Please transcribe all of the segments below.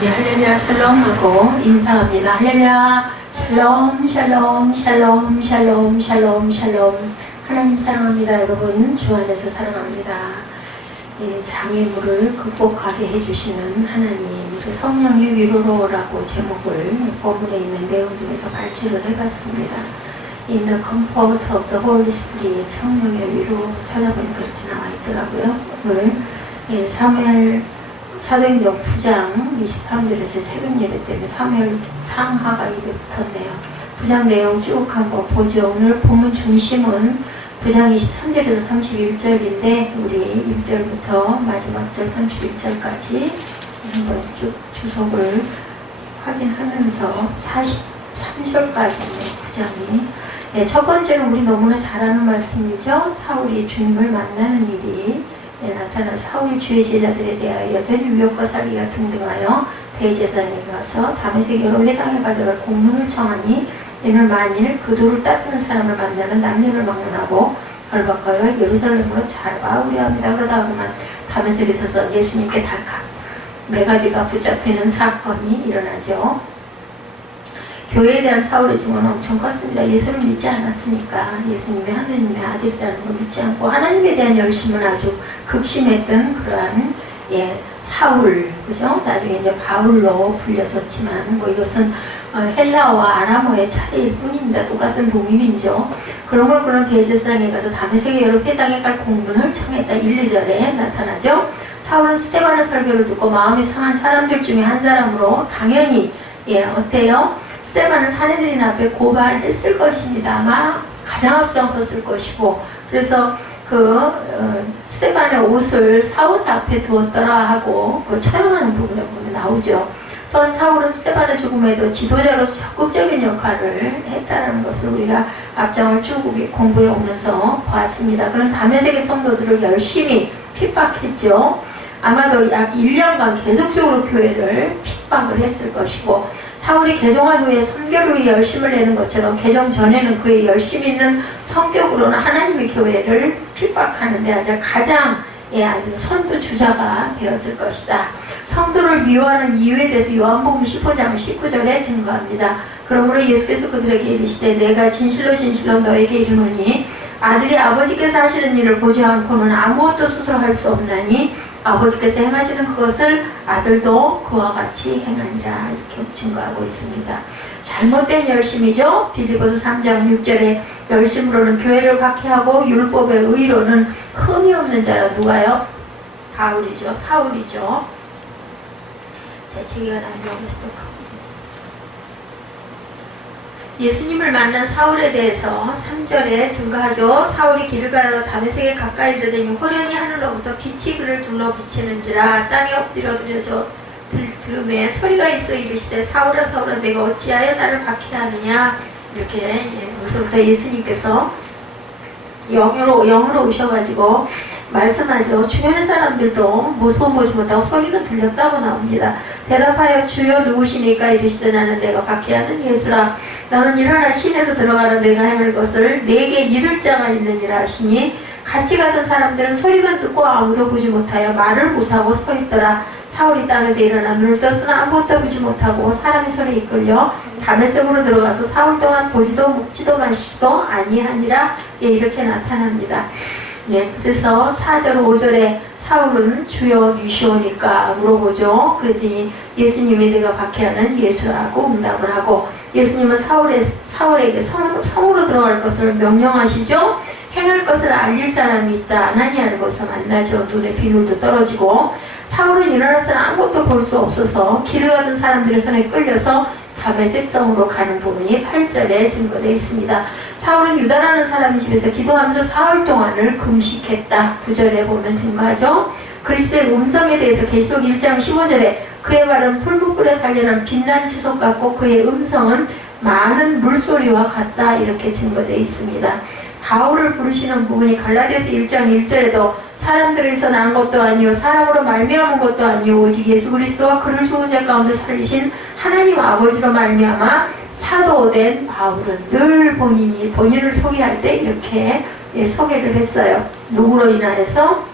네, 할렐루야 샬롬하고 인사합니다. 할렐루야 샬롬 샬롬 샬롬 샬롬 샬롬 샬롬. 하나님 사랑합니다. 여러분 주 안에서 사랑합니다. 이 장애물을 극복하게 해주시는 하나님, 우리 성령의 위로로라고 제목을 본문에 있는 내용 중에서 발췌를 해봤습니다. In the comfort of the Holy Spirit, 성령의 위로 찾아보니 그렇게 나와 있더라고요. 오늘 사무엘 사도행전 9장 23절에서 새벽 예배 때문에 사무엘 상하가 입에 붙었네요. 9장 내용 쭉 한번 보죠. 오늘 본문 중심은 9장 23절에서 31절인데 우리 1절부터 마지막 절 31절까지 한번 쭉 주석을 확인하면서 43절까지는 9장이 첫 번째는 우리 너무나 잘 아는 말씀이죠. 사울이 주님을 만나는 일이 나타나 사울이 주의 제자들에 대하여 된 유혹과 살리가 등등하여 대제사장에 가서 다메섹 여러 회당에 가져갈 공문을 청하니 이는 만일 그 돌을 따르는 사람을 만나면 남녀를 막론하고 결박하여 예루살렘으로 자르바 우려합니다. 그러다 보면 다메섹에 서서 예수님께 달칵 네 가지가 붙잡히는 사건이 일어나죠. 교회에 대한 사울의 증언은 엄청 컸습니다. 예수를 믿지 않았으니까, 예수님이 하느님의 아들이라는 걸 믿지 않고 하나님에 대한 열심은 아주 극심했던 그러한 사울, 그죠? 나중에 이제 바울로 불려졌지만 뭐 이것은 헬라어와 아람어의 차이일 뿐입니다. 똑같은 동일인죠. 그런 대제사장에 가서 다메섹의 여러 회당에 갈 공문을 청했다. 1, 2절에 나타나죠. 사울은 스데반의 설교를 듣고 마음이 상한 사람들 중에 한 사람으로 당연히 어때요? 스데반을 사내들인 앞에 고발했을 것입니다. 아마 가장 앞장섰을 것이고, 그래서 스데반의 옷을 사울 앞에 두었더라 하고 처형하는 부분에 보면 나오죠. 또한 사울은 스데반의 죽음에도 지도자로서 적극적인 역할을 했다는 것을 우리가 앞장을 쭉 공부해 오면서 보았습니다. 그런 다메섹의 성도들을 열심히 핍박했죠. 아마도 약 1년간 계속적으로 교회를 핍박을 했을 것이고, 사울이 개종한 후에 선교를 위해 열심을 내는 것처럼 개종 전에는 그의 열심 있는 성격으로는 하나님의 교회를 핍박하는데 가장 아주 선두주자가 되었을 것이다. 성도를 미워하는 이유에 대해서 요한복음 15장 19절에 증거합니다. 그러므로 예수께서 그들에게 이르시되 내가 진실로 진실로 너에게 이르노니 아들이 아버지께서 하시는 일을 보지 않고는 아무것도 스스로 할 수 없나니 아버지께서 행하시는 그것을 아들도 그와 같이 행하니라, 이렇게 증거하고 있습니다. 잘못된 열심이죠. 빌립보서 3장 6절에 열심으로는 교회를 박해하고 율법의 의로는 흠이 없는 자라. 누가요? 바울이죠. 사울이죠. 제 책이가 나오고 있어도 예수님을 만난 사울에 대해서 3절에 증거하죠. 사울이 길을 가다가 다메섹에 가까이 이르더니 호련히 하늘로부터 빛이 그를 둘러 비치는지라. 땅에 엎드려 들음에 소리가 있어 이르시되 사울아 사울아 내가 어찌하여 나를 박해하느냐. 이렇게 여기서부터 예수님께서 영으로 오셔가지고 말씀하죠. 주변의 사람들도 모습은 보지 못하고 소리는 들렸다고 나옵니다. 대답하여 주여 누구시니까 이르시되 나는 내가 박해하는 예수라. 너는 일어나 시내로 들어가라. 내가 행할 것을 내게 이를 자가 있느니라 하시니 같이 갔던 사람들은 소리만 듣고 아무도 보지 못하여 말을 못하고 서 있더라. 사울이 땅에서 일어나 눈을 떴으나 아무것도 보지 못하고 사람의 소리에 이끌려 다메섹으로 들어가서 사울 동안 보지도 먹지도 마시지도 아니하니라. 이렇게 나타납니다. 그래서 4절 5절에 사울은 주여 누시오니까 물어보죠. 그랬더니 예수님이 내가 박해하는 예수라고 응답을 하고, 예수님은 사울에게 성으로 들어갈 것을 명령하시죠. 행할 것을 알릴 사람이 있다. 아나니아를 거기서 만나죠. 눈에 비늘도 떨어지고, 사울은 일어나서는 아무것도 볼 수 없어서 길을 가던 사람들의 손에 끌려서 다메섹 성으로 가는 부분이 8절에 증거되어 있습니다. 사울은 유다라는 사람의 집에서 기도하면서 사흘 동안을 금식했다. 9절에 보면 증거하죠. 그리스도의 음성에 대해서 계시록 1장 15절에 그의 발은 풀무불에 단련한 빛난 주석 같고 그의 음성은 많은 물소리와 같다. 이렇게 증거되어 있습니다. 바울을 부르시는 부분이 갈라디아서 1장 1절에도 사람들에서 난 것도 아니요 사람으로 말미암은 것도 아니요 오직 예수 그리스도와 그를 죽은 자 가운데 살리신 하나님 아버지로 말미암아 사도된 바울은 늘 본인을 소개할 때 이렇게 소개를 했어요. 누구로 인하여서?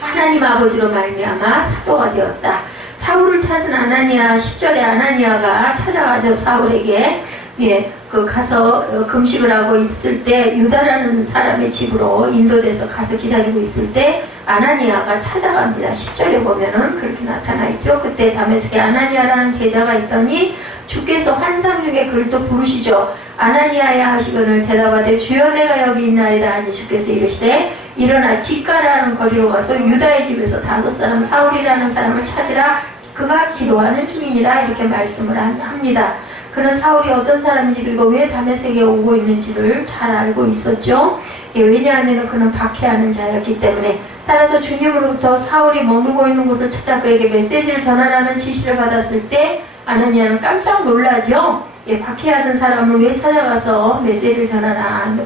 하나님 아버지로 말미암아 사도가 되었다. 사울을 찾은 아나니아, 10절에 아나니아가 찾아가죠. 사울에게 가서 금식을 하고 있을 때 유다라는 사람의 집으로 인도돼서 가서 기다리고 있을 때 아나니아가 찾아갑니다. 10절에 보면은 그렇게 나타나 있죠. 그때 다메섹에 아나니아라는 제자가 있더니 주께서 환상 중에 그를 또 부르시죠. 아나니아야 하시거늘 대답하되 주여 내가 여기 있나이다 하니 주께서 이르시되 일어나 직가라는 거리로 가서 유다의 집에서 5사람 사울이라는 사람을 찾으라. 그가 기도하는 중이니라. 이렇게 말씀을 합니다. 그는 사울이 어떤 사람인지 그리고 왜 다메섹에 오고 있는지를 잘 알고 있었죠. 왜냐하면 그는 박해하는 자였기 때문에. 따라서 주님으로부터 사울이 머물고 있는 곳을 찾아 그에게 메시지를 전하라는 지시를 받았을 때 아나니아는 깜짝 놀라죠. 박해하던 사람을 왜 찾아가서 메시지를 전하라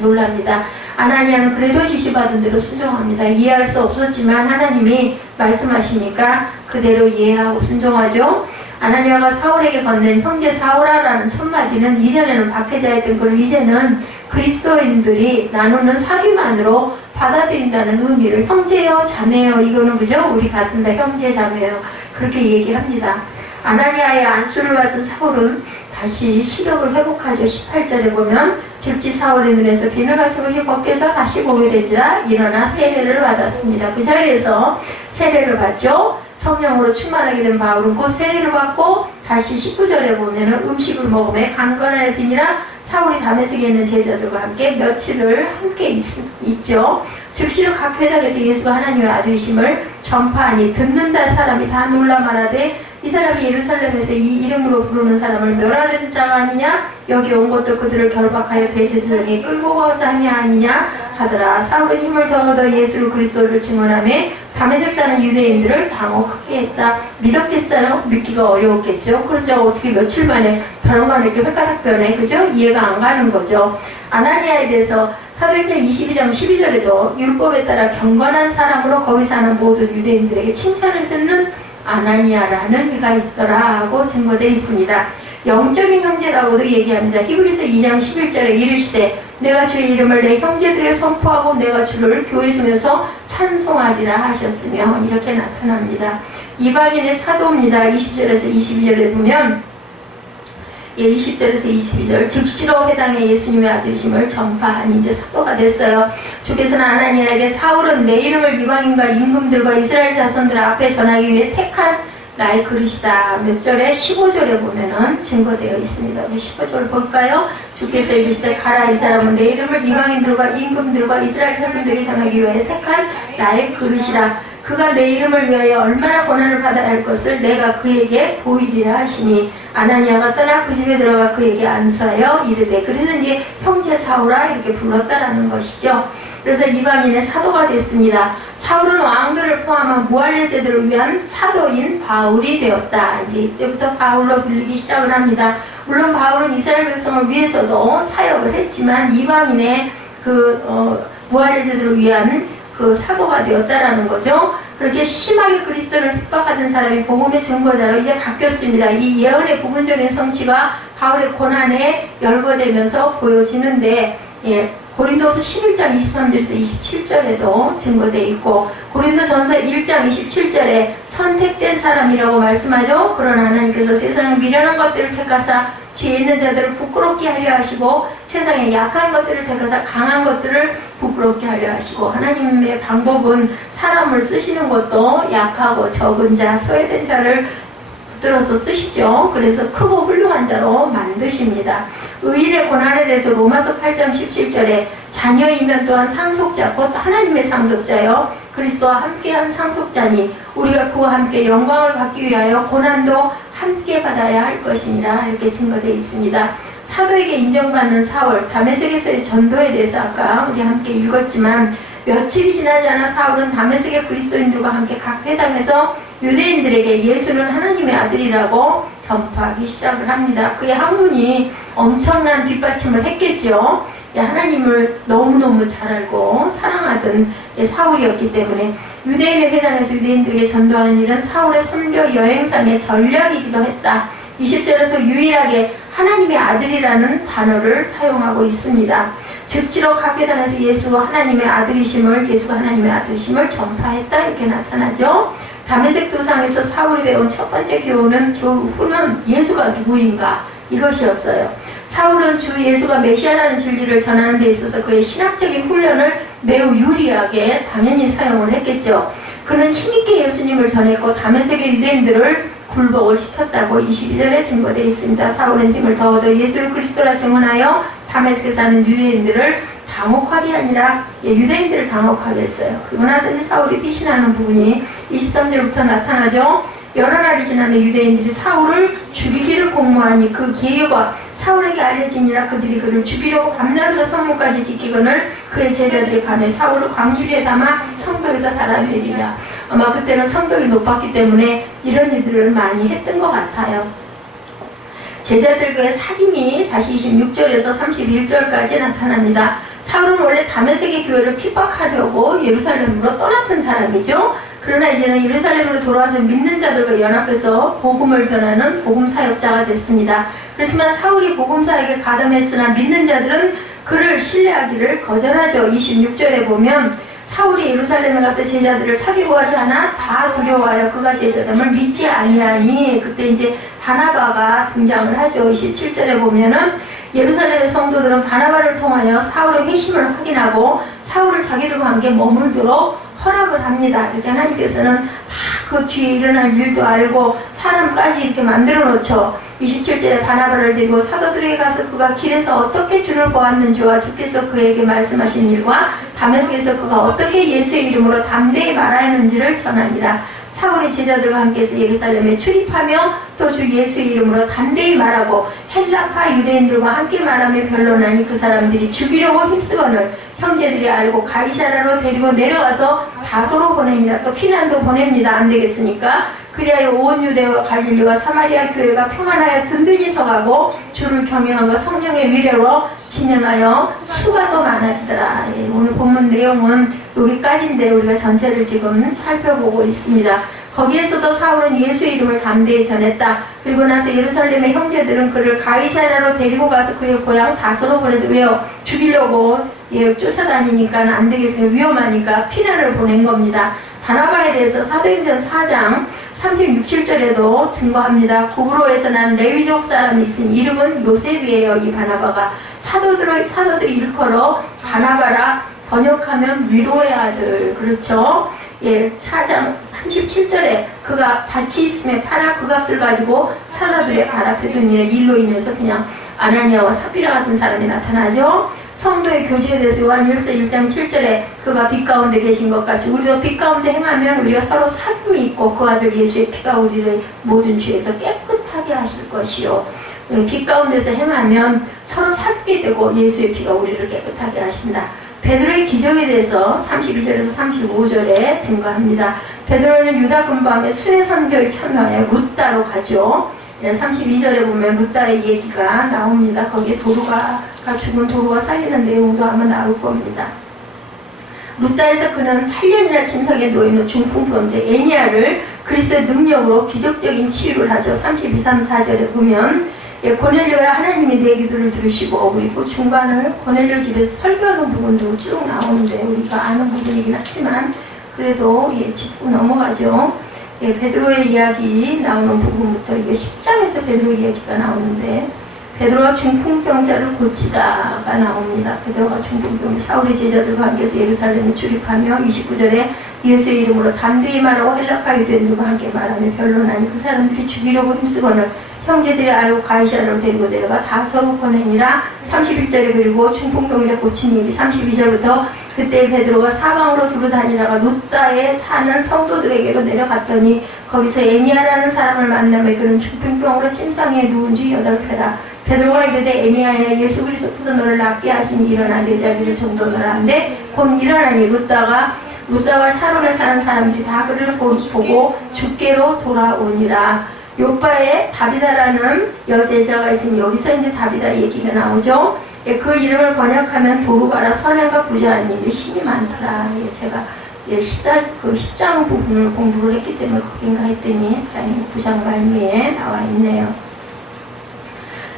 놀랍니다. 아나니아는 그래도 지시받은 대로 순종합니다. 이해할 수 없었지만 하나님이 말씀하시니까 그대로 이해하고 순종하죠. 아나니아가 사울에게 건넨 형제 사울아라는 첫마디는 이전에는 박해자였던 걸 이제는 그리스도인들이 나누는 사귐만으로 받아들인다는 의미를 형제요 자매요 이거는 그죠? 우리 같은 다 형제 자매요 그렇게 얘기합니다. 아나니아의 안수를 받은 사울은 다시 시력을 회복하죠. 18절에 보면 즉시 사울의 눈에서 비늘 같은 것이 벗겨져 다시 보게 된지라 일어나 세례를 받았습니다. 그 자리에서 세례를 받죠. 성령으로 충만하게 된 바울은 곧 세례를 받고 다시 19절에 보면은 음식을 먹음에 강건하여지니라. 사울이 다메섹에 있는 제자들과 함께 며칠을 함께 있죠. 즉시로 각 회당에서 예수가 하나님의 아들이심을 전파하니 듣는다 사람이 다 놀라 말하되 이 사람이 예루살렘에서 이 이름으로 부르는 사람을 멸하는 자가 아니냐. 여기 온 것도 그들을 결박하여 대제사장에 끌고 가서 하냐 아니냐 하더라. 사울은 힘을 더 얻어 예수를 그리스도를 증언하며 다메섹 사는 유대인들을 당혹하게 했다. 믿었겠어요? 믿기가 어려웠겠죠. 그런저 어떻게 며칠 만에 벼랑만 이렇게 획가닥 변해 그죠? 이해가 안 가는 거죠. 아나니아에 대해서 사도행전 22장 12절에도 율법에 따라 경건한 사람으로 거기 사는 모든 유대인들에게 칭찬을 듣는 아나니아라는 이가 있더라 하고 증거되어 있습니다. 영적인 형제라고도 얘기합니다. 히브리서 2장 11절에 이르시되 내가 주의 이름을 내 형제들에게 선포하고 내가 주를 교회 중에서 찬송하리라 하셨으며 이렇게 나타납니다. 이방인의 사도입니다. 20절에서 22절에 보면 20절에서 22절 즉시로 해당해 예수님의 아들이심을 전파하니 이제 사도가 됐어요. 주께서는 아나니아에게 사울은 내 이름을 이방인과 임금들과 이스라엘 자손들 앞에 전하기 위해 택한 나의 그릇이다. 몇 절에 15절에 보면은 증거되어 있습니다. 우리 15절 볼까요? 주께서 이르시되 가라 이 사람은 내 이름을 이방인들과 임금들과 이스라엘 자손들이 전하기 위해 택한 나의 그릇이라. 그가 내 이름을 위하여 얼마나 고난을 받아야 할 것을 내가 그에게 보이리라 하시니 아나니아가 떠나 그 집에 들어가 그에게 안수하여 이르되 그래서 이제 형제 사울아 이렇게 불렀다라는 것이죠. 그래서 이방인의 사도가 됐습니다. 사울은 왕들을 포함한 무할례 제도를 위한 사도인 바울이 되었다. 이제 이때부터 바울로 불리기 시작을 합니다. 물론 바울은 이스라엘 백성을 위해서도 사역을 했지만 이방인의 무할례 제도를 위한 그 사도가 되었다라는 거죠. 그렇게 심하게 그리스도를 핍박하던 사람이 복음의 증거자로 이제 바뀌었습니다. 이 예언의 부분적인 성취가 바울의 고난에 열거되면서 보여지는데 고린도서 11장 23절에서 27절에도 증거되어 있고 고린도전서 1장 27절에 선택된 사람이라고 말씀하죠. 그러나 하나님께서 세상의 미련한 것들을 택하사 지혜 있는 자들을 부끄럽게 하려 하시고 세상에 약한 것들을 택하사 강한 것들을 부끄럽게 하려 하시고 하나님의 방법은 사람을 쓰시는 것도 약하고 적은 자, 소외된 자를 붙들어서 쓰시죠. 그래서 크고 훌륭한 자로 만드십니다. 의인의 고난에 대해서 로마서 8장 17절에 자녀이면 또한 상속자 곧 하나님의 상속자요 그리스도와 함께한 상속자니 우리가 그와 함께 영광을 받기 위하여 고난도 함께 받아야 할 것이니라 이렇게 증거되어 있습니다. 사도에게 인정받는 사울, 다메섹에서의 전도에 대해서 아까 우리 함께 읽었지만 며칠이 지나지 않아 사울은 다메섹의 그리스도인들과 함께 각 회당에서 유대인들에게 예수는 하나님의 아들이라고 전파하기 시작을 합니다. 그의 학문이 엄청난 뒷받침을 했겠죠. 하나님을 너무너무 잘 알고 사랑하던 사울이었기 때문에 유대인의 회당에서 유대인들에게 전도하는 일은 사울의 선교 여행상의 전략이기도 했다. 20절에서 유일하게 하나님의 아들이라는 단어를 사용하고 있습니다. 즉시로 각 회당에서 예수가 하나님의 아들이심을 전파했다 이렇게 나타나죠. 다메섹 도상에서 사울이 배운 첫 번째 교훈은 예수가 누구인가 이것이었어요. 사울은 주 예수가 메시아라는 진리를 전하는 데 있어서 그의 신학적인 훈련을 매우 유리하게 당연히 사용을 했겠죠. 그는 힘있게 예수님을 전했고 다메섹의 유대인들을 굴복을 시켰다고 22절에 증거되어 있습니다. 사울은 힘을 더 얻어 예수를 그리스도라 증언하여 다메섹에 사는 유대인들을 당혹하게 아니라 유대인들을 당혹하게 했어요. 그러고 나서 이제 사울이 피신하는 부분이 23절부터 나타나죠. 여러 날이 지나면 유대인들이 사울을 죽이기를 공모하니 그 기회가 사울에게 알려지니라. 그들이 그를 죽이려고 밤낮으로 성문까지 지키거늘 그의 제자들이 밤에 사울을 광주리에 담아 성벽에서 달아내리라. 아마 그때는 성벽이 높았기 때문에 이런 일들을 많이 했던 것 같아요. 제자들과의 살인이 다시 26절에서 31절까지 나타납니다. 사울은 원래 다메섹의 교회를 핍박하려고 예루살렘으로 떠났던 사람이죠. 그러나 이제는 예루살렘으로 돌아와서 믿는 자들과 연합해서 복음을 전하는 복음 사역자가 됐습니다. 그렇지만 사울이 복음 사역에 가담했으나 믿는 자들은 그를 신뢰하기를 거절하죠. 26절에 보면 사울이 예루살렘에 가서 제자들을 사귀고 하지 않아 다 두려워하여 그가 제자됨을 믿지 아니하니 그때 이제 바나바가 등장을 하죠. 27절에 보면은 예루살렘의 성도들은 바나바를 통하여 사울의 회심을 확인하고 사울을 자기들과 함께 머물도록 허락을 합니다. 이렇게 하나님께서는 다 그 뒤에 일어날 일도 알고 사람까지 이렇게 만들어 놓죠. 27절에 바나바를 데리고 사도들에게 가서 그가 길에서 어떻게 주를 보았는지와 주께서 그에게 말씀하신 일과 다메섹에서 그가 어떻게 예수의 이름으로 담대히 말하였는지를 전하니라. 사울의 제자들과 함께해서 예루살렘에 출입하며 또 주 예수의 이름으로 담대히 말하고 헬라파 유대인들과 함께 말하며 변론하니 그 사람들이 죽이려고 힘쓰거늘 형제들이 알고 가이사라로 데리고 내려가서 다소로 보냅니다. 또 피난도 보냅니다. 안 되겠으니까. 그리하여 온 유대와 갈릴리와 사마리아 교회가 평안하여 든든히 서가고 주를 경외하고 성령의 위례로 진행하여 수가 더 많아지더라. 예, 오늘 본문 내용은 여기까지인데 우리가 전체를 지금 살펴보고 있습니다. 거기에서도 사울은 예수의 이름을 담대히 전했다. 그리고 나서 예루살렘의 형제들은 그를 가이사라로 데리고 가서 그의 고향 다소로 보내서 왜요? 죽이려고 쫓아다니니까 안 되겠어요. 위험하니까 피난을 보낸 겁니다. 바나바에 대해서 사도행전 4장 36, 7절에도 증거합니다. 구브로에서 난 레위족 사람이 있으니 이름은 요셉이에요. 이 바나바가 사도들이 일컬어 바나바라 번역하면 위로의 아들. 그렇죠? 예, 4장 37절에 그가 밭이 있음에 팔아 그 값을 가지고 사도들의 발 앞에 둔 일로 인해서 그냥 아나니아와 삽비라 같은 사람이 나타나죠. 성도의 교제에 대해서 요한일서 1장 7절에 그가 빛 가운데 계신 것 같이 우리도 빛 가운데 행하면 우리가 서로 사귐이 있고 그 아들 예수의 피가 우리를 모든 죄에서 깨끗하게 하실 것이요. 빛 가운데서 행하면 서로 사귐이 되고 예수의 피가 우리를 깨끗하게 하신다. 베드로의 기적에 대해서 32절에서 35절에 증거합니다. 베드로는 유다 근방의 순회 선교에 참여하여 루다로 가죠. 32절에 보면 루다의 얘기가 나옵니다. 거기에 도루가 죽은 도루가 살리는 내용도 아마 나올 겁니다. 루다에서 그는 8년이나 침상에 놓여있는 중풍병자 애니아를 그리스도의 능력으로 기적적인 치유를 하죠. 32, 34절에 보면 고넬료야 하나님이 내 기도를 들으시고 그리고 중간을 고넬료 집에서 설교하는 부분도 쭉 나오는데 우리가 아는 부분이긴 하지만 그래도 짚고 넘어가죠. 베드로의 이야기 나오는 부분부터 이게 10장에서 베드로 이야기가 나오는데 베드로가 중풍병자를 고치다가 나옵니다. 베드로가 중풍병자 사울의 제자들과 함께해서 예루살렘에 출입하며 29절에 예수의 이름으로 담대히 말하고 헬라파 유대인들과 함께 말하며 변론하니 그 사람들이 죽이려고 힘쓰거늘 형제들이 알고 가이사라로 데리고 내려가 다소로 보내니라. 31절에 그리고 중풍병자 고친 일이 32절부터 그때 베드로가 사방으로 두루다니다가 루다에 사는 성도들에게로 내려갔더니 거기서 애니아라는 사람을 만나며 그는 중풍병으로 침상에 누운 지 8회라. 베드로가 이르되 애니아야 예수 그리스도께서 너를 낫게 하시니 일어나 내 자리를 정돈하라 한데 곧 일어나니 루다와 샤론에 사는 사람들이 다 그를 보고 주께로 돌아오니라. 요바에 다비다라는 여제자가 있으니 여기서 이제 다비다 얘기가 나오죠. 그 이름을 번역하면 도루가라 선행과 부자한 일이 심이 많더라. 제가 10장 부분을 공부를 했기 때문에 거긴가 했더니 다행히 9장 말미에 나와 있네요.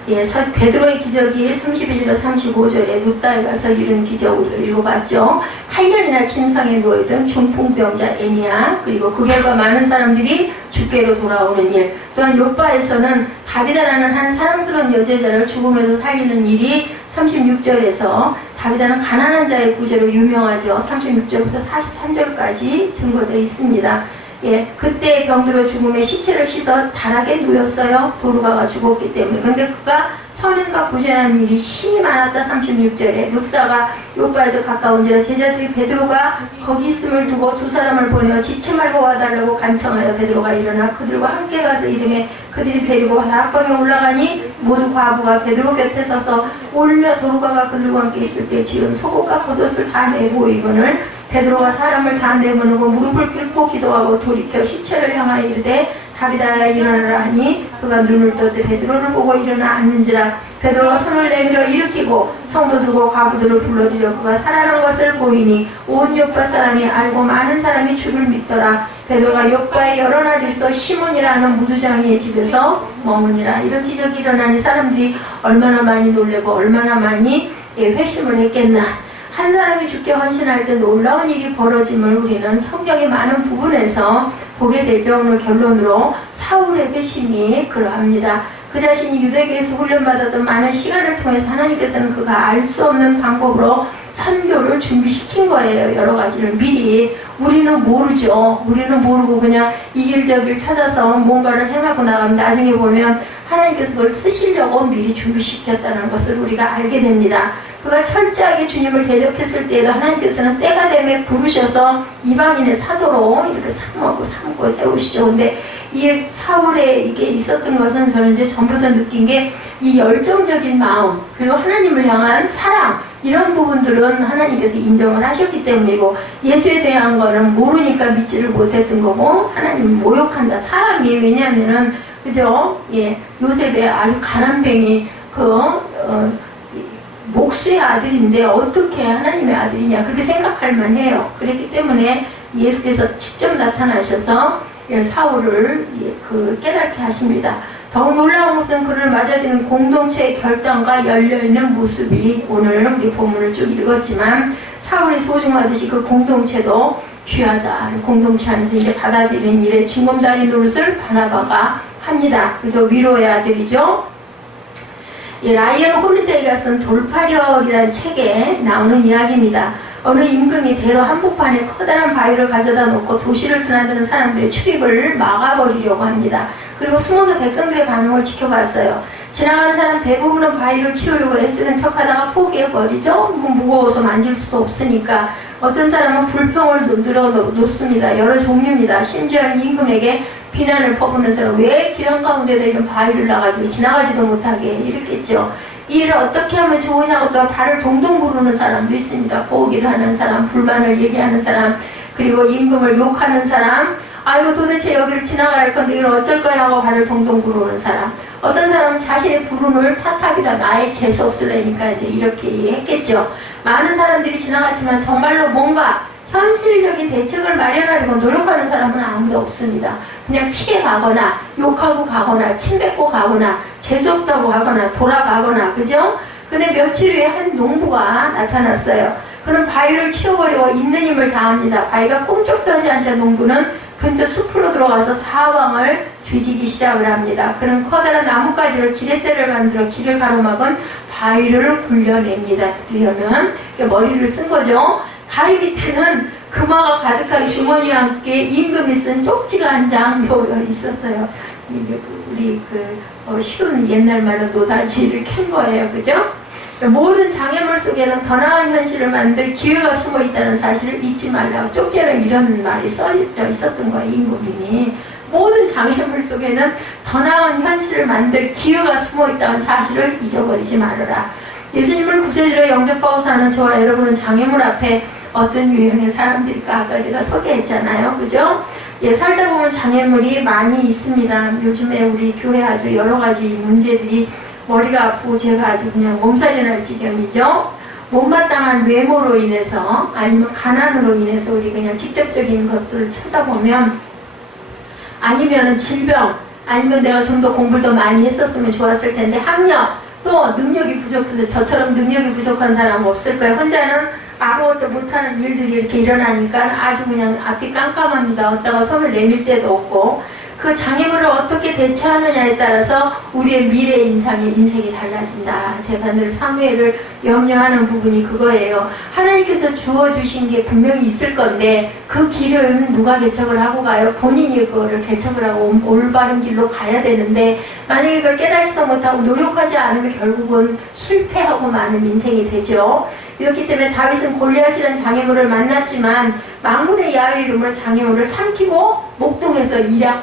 예, 베드로의 기적이 31절 35절에 룻다에 가서 이룬 기적을 읽어봤죠. 8년이나 침상에 누워있던 중풍병자 애니야, 그리고 그 결과 많은 사람들이 주께로 돌아오는 일, 또한 욥바에서는 다비다라는 한 사랑스러운 여제자를 죽음에서 살리는 일이 36절에서 다비다는 가난한 자의 구제로 유명하죠. 36절부터 43절까지 증거되어 있습니다. 예, 그때 병들어 죽음에 시체를 씻어 다락에 누였어요. 도르가가 죽었기 때문에. 근데 그가 선행과 구제하는 일이 심히 많았다. 36절에 룻다가 욥바에서 가까운지라 제자들이 베드로가 거기 있음을 두고 두 사람을 보내어 지체 말고 와달라고 간청하여 베드로가 일어나 그들과 함께 가서 이름에 그들이 데리고 다락방에 올라가니 모두 과부가 베드로 곁에 서서 울며 도르가가 그들과 함께 있을 때 지은 속옷과 겉옷을 다 내보이거늘 베드로가 사람을 다 내보내고 무릎을 꿇고 기도하고 돌이켜 시체를 향하여 이르되 다비다야 일어나라 하니 그가 눈을 떠되 베드로를 보고 일어나 앉는지라 베드로가 손을 내밀어 일으키고 성도들과 과부들을 불러들여 그가 살아난 것을 보이니 온 욥바 사람이 알고 많은 사람이 주를 믿더라. 베드로가 욥바에 여러 날 있어 시몬이라는 무두장이의 집에서 머무니라. 이런 기적이 일어나니 사람들이 얼마나 많이 놀래고 얼마나 많이 회심을 했겠나. 한 사람이 주께 헌신할 때 놀라운 일이 벌어짐을 우리는 성경의 많은 부분에서 보게 되죠. 오늘 결론으로 사울의 회심이 그러합니다. 그 자신이 유대교에서 훈련받았던 많은 시간을 통해서 하나님께서는 그가 알 수 없는 방법으로 선교를 준비시킨 거예요. 여러 가지를 미리. 우리는 모르죠. 우리는 모르고 그냥 이 길 저 길 찾아서 뭔가를 행하고 나가면 나중에 보면 하나님께서 그걸 쓰시려고 미리 준비시켰다는 것을 우리가 알게 됩니다. 그가 철저하게 주님을 대적했을 때에도 하나님께서는 때가 되면 부르셔서 이방인의 사도로 이렇게 삼고 세우시죠. 근데 이 사울에 이게 있었던 것은 저는 이제 전부터 느낀 게 이 열정적인 마음, 그리고 하나님을 향한 사랑, 이런 부분들은 하나님께서 인정을 하셨기 때문이고, 예수에 대한 거는 모르니까 믿지를 못했던 거고, 하나님 모욕한다. 사람이, 왜냐하면은, 그죠? 예, 요셉의 아주 가난뱅이, 목수의 아들인데 어떻게 하나님의 아들이냐, 그렇게 생각할 만해요. 그렇기 때문에 예수께서 직접 나타나셔서 사울을 깨닫게 하십니다. 더욱 놀라운 것은 그를 맞아들이는 공동체의 결단과 열려있는 모습이, 오늘 우리 본문을 쭉 읽었지만 사울이 소중하듯이 그 공동체도 귀하다. 공동체 안에서 이제 받아들이는 일에 징검다리 노릇을 바나바가 합니다. 그죠? 위로의 아들이죠. 라이언 홀리데이가 쓴 돌파력이라는 책에 나오는 이야기입니다. 어느 임금이 대로 한복판에 커다란 바위를 가져다 놓고 도시를 드나드는 사람들의 출입을 막아버리려고 합니다. 그리고 숨어서 백성들의 반응을 지켜봤어요. 지나가는 사람 대부분은 바위를 치우려고 애쓰는 척하다가 포기해버리죠. 무거워서 만질 수도 없으니까. 어떤 사람은 불평을 늘어 놓습니다. 여러 종류입니다. 심지어 임금에게 비난을 퍼부는 사람, 왜 길 한가운데다 이런 바위를 놔가지고 지나가지도 못하게 이랬겠죠. 이 일을 어떻게 하면 좋으냐고 또 발을 동동 구르는 사람도 있습니다. 포기를 하는 사람, 불만을 얘기하는 사람, 그리고 임금을 욕하는 사람, 아이고 도대체 여기를 지나갈 건데 이걸 어쩔 거야 하고 발을 동동 구르는 사람. 어떤 사람은 자신의 불운을 탓하기다. 나의 재수 없으려니까 이제 이렇게 했겠죠. 많은 사람들이 지나갔지만 정말로 뭔가 현실적인 대책을 마련하려고 노력하는 사람은 아무도 없습니다. 그냥 피해 가거나 욕하고 가거나 침뱉고 가거나 재수없다고 하거나 돌아가거나, 그죠? 근데 며칠 후에 한 농부가 나타났어요. 그는 바위를 치워버리고 있는 힘을 다합니다. 바위가 꿈쩍도 하지 않자 농부는 근처 숲으로 들어가서 사방을 뒤지기 시작을 합니다. 그는 커다란 나뭇가지로 지렛대를 만들어 길을 가로막은 바위를 굴려냅니다. 드디어는 머리를 쓴 거죠. 바위 밑에는 금화가 가득한 주머니와 함께 임금이 쓴 쪽지가 한 장 놓여 있었어요. 우리 쉬운 옛날 말로 노다지를 캔 거예요. 그죠? 모든 장애물 속에는 더 나은 현실을 만들 기회가 숨어 있다는 사실을 잊지 말라고. 쪽지에는 이런 말이 써져 있었던 거예요. 임금이. 모든 장애물 속에는 더 나은 현실을 만들 기회가 숨어 있다는 사실을 잊어버리지 말아라. 예수님을 구세주로 영접하고 사는 저와 여러분은 장애물 앞에 어떤 유형의 사람들일까 아까 제가 소개했잖아요. 그죠? 예, 살다 보면 장애물이 많이 있습니다. 요즘에 우리 교회 아주 여러 가지 문제들이, 머리가 아프고 제가 아주 그냥 몸살이 날 지경이죠. 못마땅한 외모로 인해서 아니면 가난으로 인해서 우리 그냥 직접적인 것들을 찾아보면, 아니면은 질병, 아니면 내가 좀 더 공부를 더 많이 했었으면 좋았을 텐데 학력 또 능력이 부족해서 저처럼 능력이 부족한 사람은 없을 거예요. 혼자는 아무것도 못하는 일들이 이렇게 일어나니까 아주 그냥 앞이 깜깜합니다. 어디다가 손을 내밀 데도 없고 그 장애물을 어떻게 대처하느냐에 따라서 우리의 미래 인생이 달라진다. 제가 늘 사무엘을 염려하는 부분이 그거예요. 하나님께서 주어주신 게 분명히 있을 건데 그 길은 누가 개척을 하고 가요? 본인이 그거를 개척을 하고 올바른 길로 가야 되는데 만약에 그걸 깨달지도 못하고 노력하지 않으면 결국은 실패하고 마는 인생이 되죠. 이렇기 때문에 다윗은 골리앗이라는 장애물을 만났지만 만군의 야훼 이름으로 장애물을 삼키고 목동에서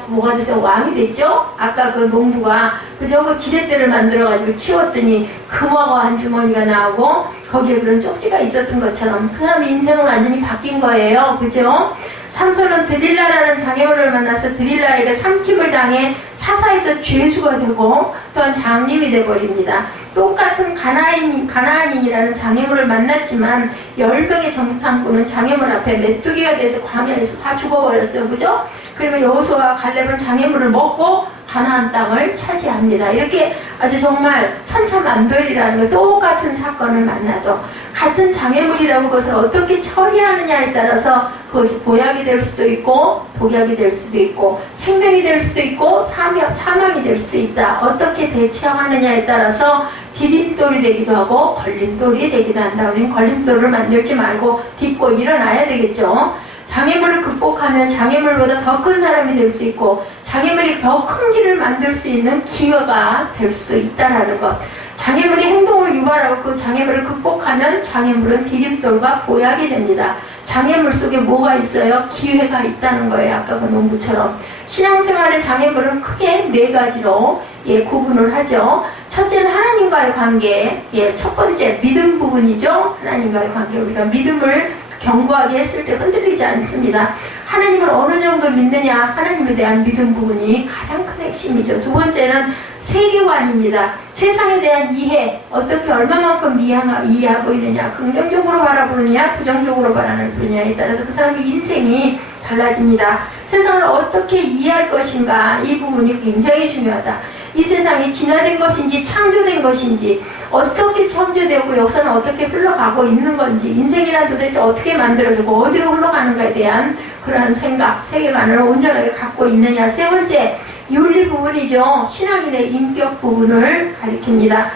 뭐가 돼서 왕이 됐죠. 아까 그 농부가 그저 그 지렛대를 만들어가지고 치웠더니 금화가 한 주머니가 나오고 거기에 그런 쪽지가 있었던 것처럼 그 사람의 인생은 완전히 바뀐 거예요. 그죠? 삼손은 드릴라라는 장애물을 만나서 드릴라에게 삼킴을 당해 사사에서 죄수가 되고 또한 장님이 되어버립니다. 똑같은 가나안인이라는 장애물을 만났지만 10명의 정탐꾼은 장애물 앞에 메뚜기가 돼서 광야에서 다 죽어버렸어요. 그죠? 그리고 여호수아와 갈렙은 장애물을 먹고 가나안 땅을 차지합니다. 이렇게 아주 정말 천차만별이라는 거 똑같은 사건을 만나도 같은 장애물이라고 그것을 어떻게 처리하느냐에 따라서 그것이 보약이 될 수도 있고 독약이 될 수도 있고 생명이 될 수도 있고 사망이 될 수 있다. 어떻게 대처하느냐에 따라서 디딤돌이 되기도 하고 걸림돌이 되기도 한다. 우리는 걸림돌을 만들지 말고 딛고 일어나야 되겠죠. 장애물을 극복하면 장애물보다 더 큰 사람이 될 수 있고 장애물이 더 큰 길을 만들 수 있는 기회가 될 수도 있다는 것. 장애물이 행동을 유발하고 그 장애물을 극복하면 장애물은 디딤돌과 보약이 됩니다. 장애물 속에 뭐가 있어요? 기회가 있다는 거예요. 아까 그 농부처럼. 신앙생활의 장애물은 크게 4가지로 구분을 하죠. 첫째는 하나님과의 관계. 첫 번째 믿음 부분이죠. 하나님과의 관계. 우리가 믿음을 견고하게 했을 때 흔들리지 않습니다. 하나님을 어느 정도 믿느냐, 하나님에 대한 믿음 부분이 가장 큰 핵심이죠. 두 번째는 세계관입니다. 세상에 대한 이해, 어떻게 얼마만큼 이해하고 있느냐, 긍정적으로 바라보느냐, 부정적으로 바라보느냐에 따라서 그 사람의 인생이 달라집니다. 세상을 어떻게 이해할 것인가, 이 부분이 굉장히 중요하다. 이 세상이 진화된 것인지 창조된 것인지 어떻게 창조되고 역사는 어떻게 흘러가고 있는 건지 인생이란 도대체 어떻게 만들어지고 어디로 흘러가는가에 대한 그러한 생각, 세계관을 온전하게 갖고 있느냐. 세 번째, 윤리 부분이죠. 신앙인의 인격 부분을 가리킵니다.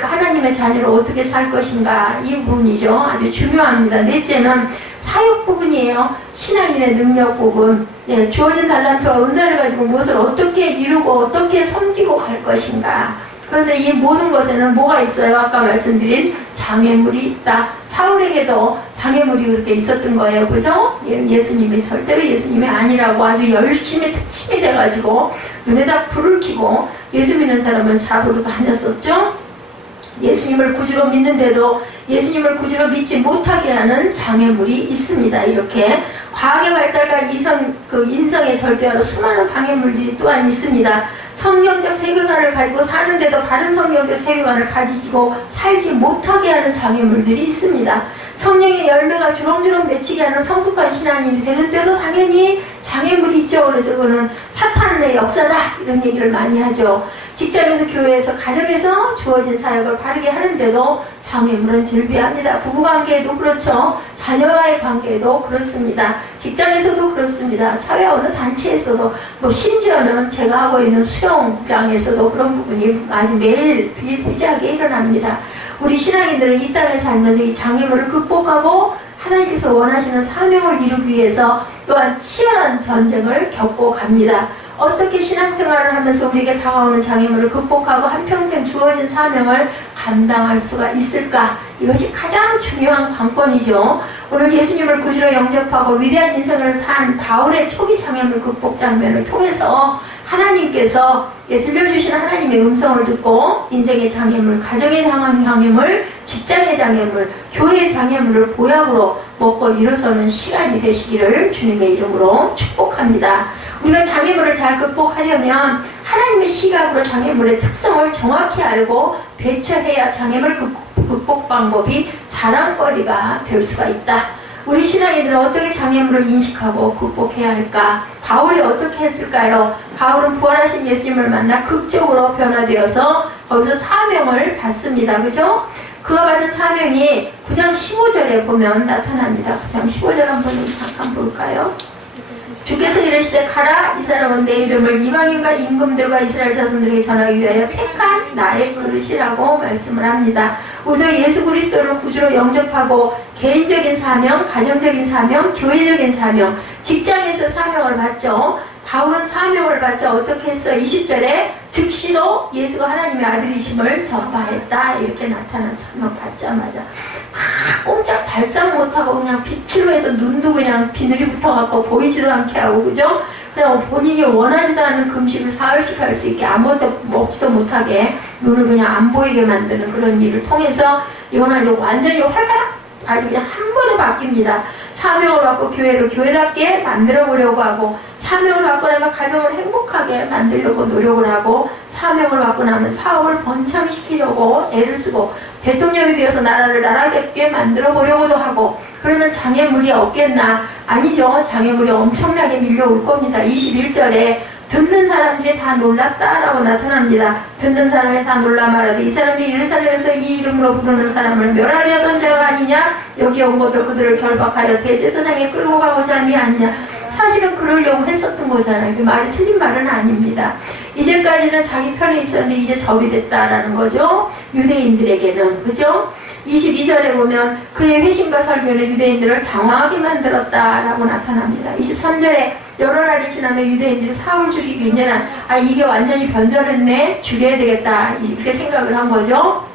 하나님의 자녀를 어떻게 살 것인가, 이 부분이죠. 아주 중요합니다. 넷째는 사역 부분이에요. 신앙인의 능력 부분. 주어진 달란트와 은사를 가지고 무엇을 어떻게 이루고 어떻게 섬기고 갈 것인가. 그런데 이 모든 것에는 뭐가 있어요? 아까 말씀드린 장애물이 있다. 사울에게도 장애물이 그렇게 있었던 거예요. 그죠? 예수님이 절대로 예수님이 아니라고 아주 열심히 특심이 돼가지고 눈에다 불을 켜고 예수 믿는 사람은 잡으러 다녔었죠. 예수님을 구주로 믿는데도 예수님을 구주로 믿지 못하게 하는 장애물이 있습니다. 이렇게 과학의 발달과 인성의 절대화로 수많은 방해물들이 또한 있습니다. 성경적 세계관을 가지고 사는데도 바른 성경적 세계관을 가지고 살지 못하게 하는 장애물들이 있습니다. 성령의 열매가 주렁주렁 맺히게 하는 성숙한 신앙인이 되는데도 당연히 장애물이 있죠. 그래서 그거는 사탄의 역사다, 이런 얘기를 많이 하죠. 직장에서, 교회에서, 가정에서 주어진 사역을 바르게 하는데도 장애물은 즐비합니다. 부부관계에도 그렇죠. 자녀와의 관계에도 그렇습니다. 직장에서도 그렇습니다. 사회 어느 단체에서도, 심지어는 제가 하고 있는 수영장에서도 그런 부분이 아주 매일 비일비재하게 일어납니다. 우리 신앙인들은 이 땅에 살면서 이 장애물을 극복하고 하나님께서 원하시는 사명을 이루기 위해서 또한 치열한 전쟁을 겪고 갑니다. 어떻게 신앙생활을 하면서 우리에게 다가오는 장애물을 극복하고 한평생 주어진 사명을 감당할 수가 있을까? 이것이 가장 중요한 관건이죠. 오늘 예수님을 구주로 영접하고 위대한 인생을 산 바울의 초기 장애물 극복 장면을 통해서 하나님께서 들려주신 하나님의 음성을 듣고 인생의 장애물, 가정의 장애물, 직장의 장애물, 교회의 장애물을 보약으로 먹고 일어서는 시간이 되시기를 주님의 이름으로 축복합니다. 우리가 장애물을 잘 극복하려면 하나님의 시각으로 장애물의 특성을 정확히 알고 대처해야 장애물 극복 방법이 자랑거리가 될 수가 있다. 우리 신앙인들은 어떻게 장애물을 인식하고 극복해야 할까? 바울이 어떻게 했을까요? 바울은 부활하신 예수님을 만나 극적으로 변화되어서 거기서 사명을 받습니다. 그죠? 그가 받은 사명이 9장 15절에 보면 나타납니다. 9장 15절 한번 잠깐 볼까요? 주께서 이르시되 가라, 이 사람은 내 이름을 이방인과 임금들과 이스라엘 자손들에게 전하기 위하여 택한 나의 그릇이라고 말씀을 합니다. 우리도 예수 그리스도를 구주로 영접하고 개인적인 사명, 가정적인 사명, 교회적인 사명, 직장에서 사명을 받죠. 바울은 사명을 받자 어떻게 했어? 20절에 즉시로 예수가 하나님의 아들이심을 전파했다, 이렇게 나타난 사명 받자마자 꼼짝 달싹 못하고 그냥 빛으로 해서 눈도 그냥 비늘이 붙어갖고 보이지도 않게 하고, 그죠? 그냥 본인이 원하지도 않은 금식을 사흘씩 할 수 있게 아무것도 먹지도 못하게 눈을 그냥 안 보이게 만드는 그런 일을 통해서 이거는 완전히 활짝 아주 그냥 한 번에 바뀝니다. 사명을 받고 교회를 교회답게 만들어 보려고 하고, 사명을 받고 나면 가정을 행복하게 만들려고 노력을 하고, 사명을 받고 나면 사업을 번창시키려고 애를 쓰고, 대통령이 되어서 나라를 나라답게 만들어 보려고도 하고, 그러면 장애물이 없겠나? 아니죠. 장애물이 엄청나게 밀려올 겁니다. 21절에 듣는 사람들이 다 놀랐다라고 나타납니다. 듣는 사람이 다 놀라 말하되 이 사람이 예루살렘에서 이 이름으로 부르는 사람을 멸하려던 자가 아니냐? 여기 온 것도 그들을 결박하여 대제사장에 끌고 가고자 함이 아니냐? 사실은 그러려고 했었던 거잖아요. 그 말이 틀린 말은 아닙니다. 이제까지는 자기 편에 있었는데 이제 적이 됐다라는 거죠. 유대인들에게는. 그죠? 22절에 보면 그의 회심과 설교는 유대인들을 당황하게 만들었다라고 나타납니다. 23절에 여러 날이 지나면 유대인들이 사울 죽이기 이제는 이게 완전히 변절했네, 죽여야 되겠다, 이렇게 생각을 한 거죠.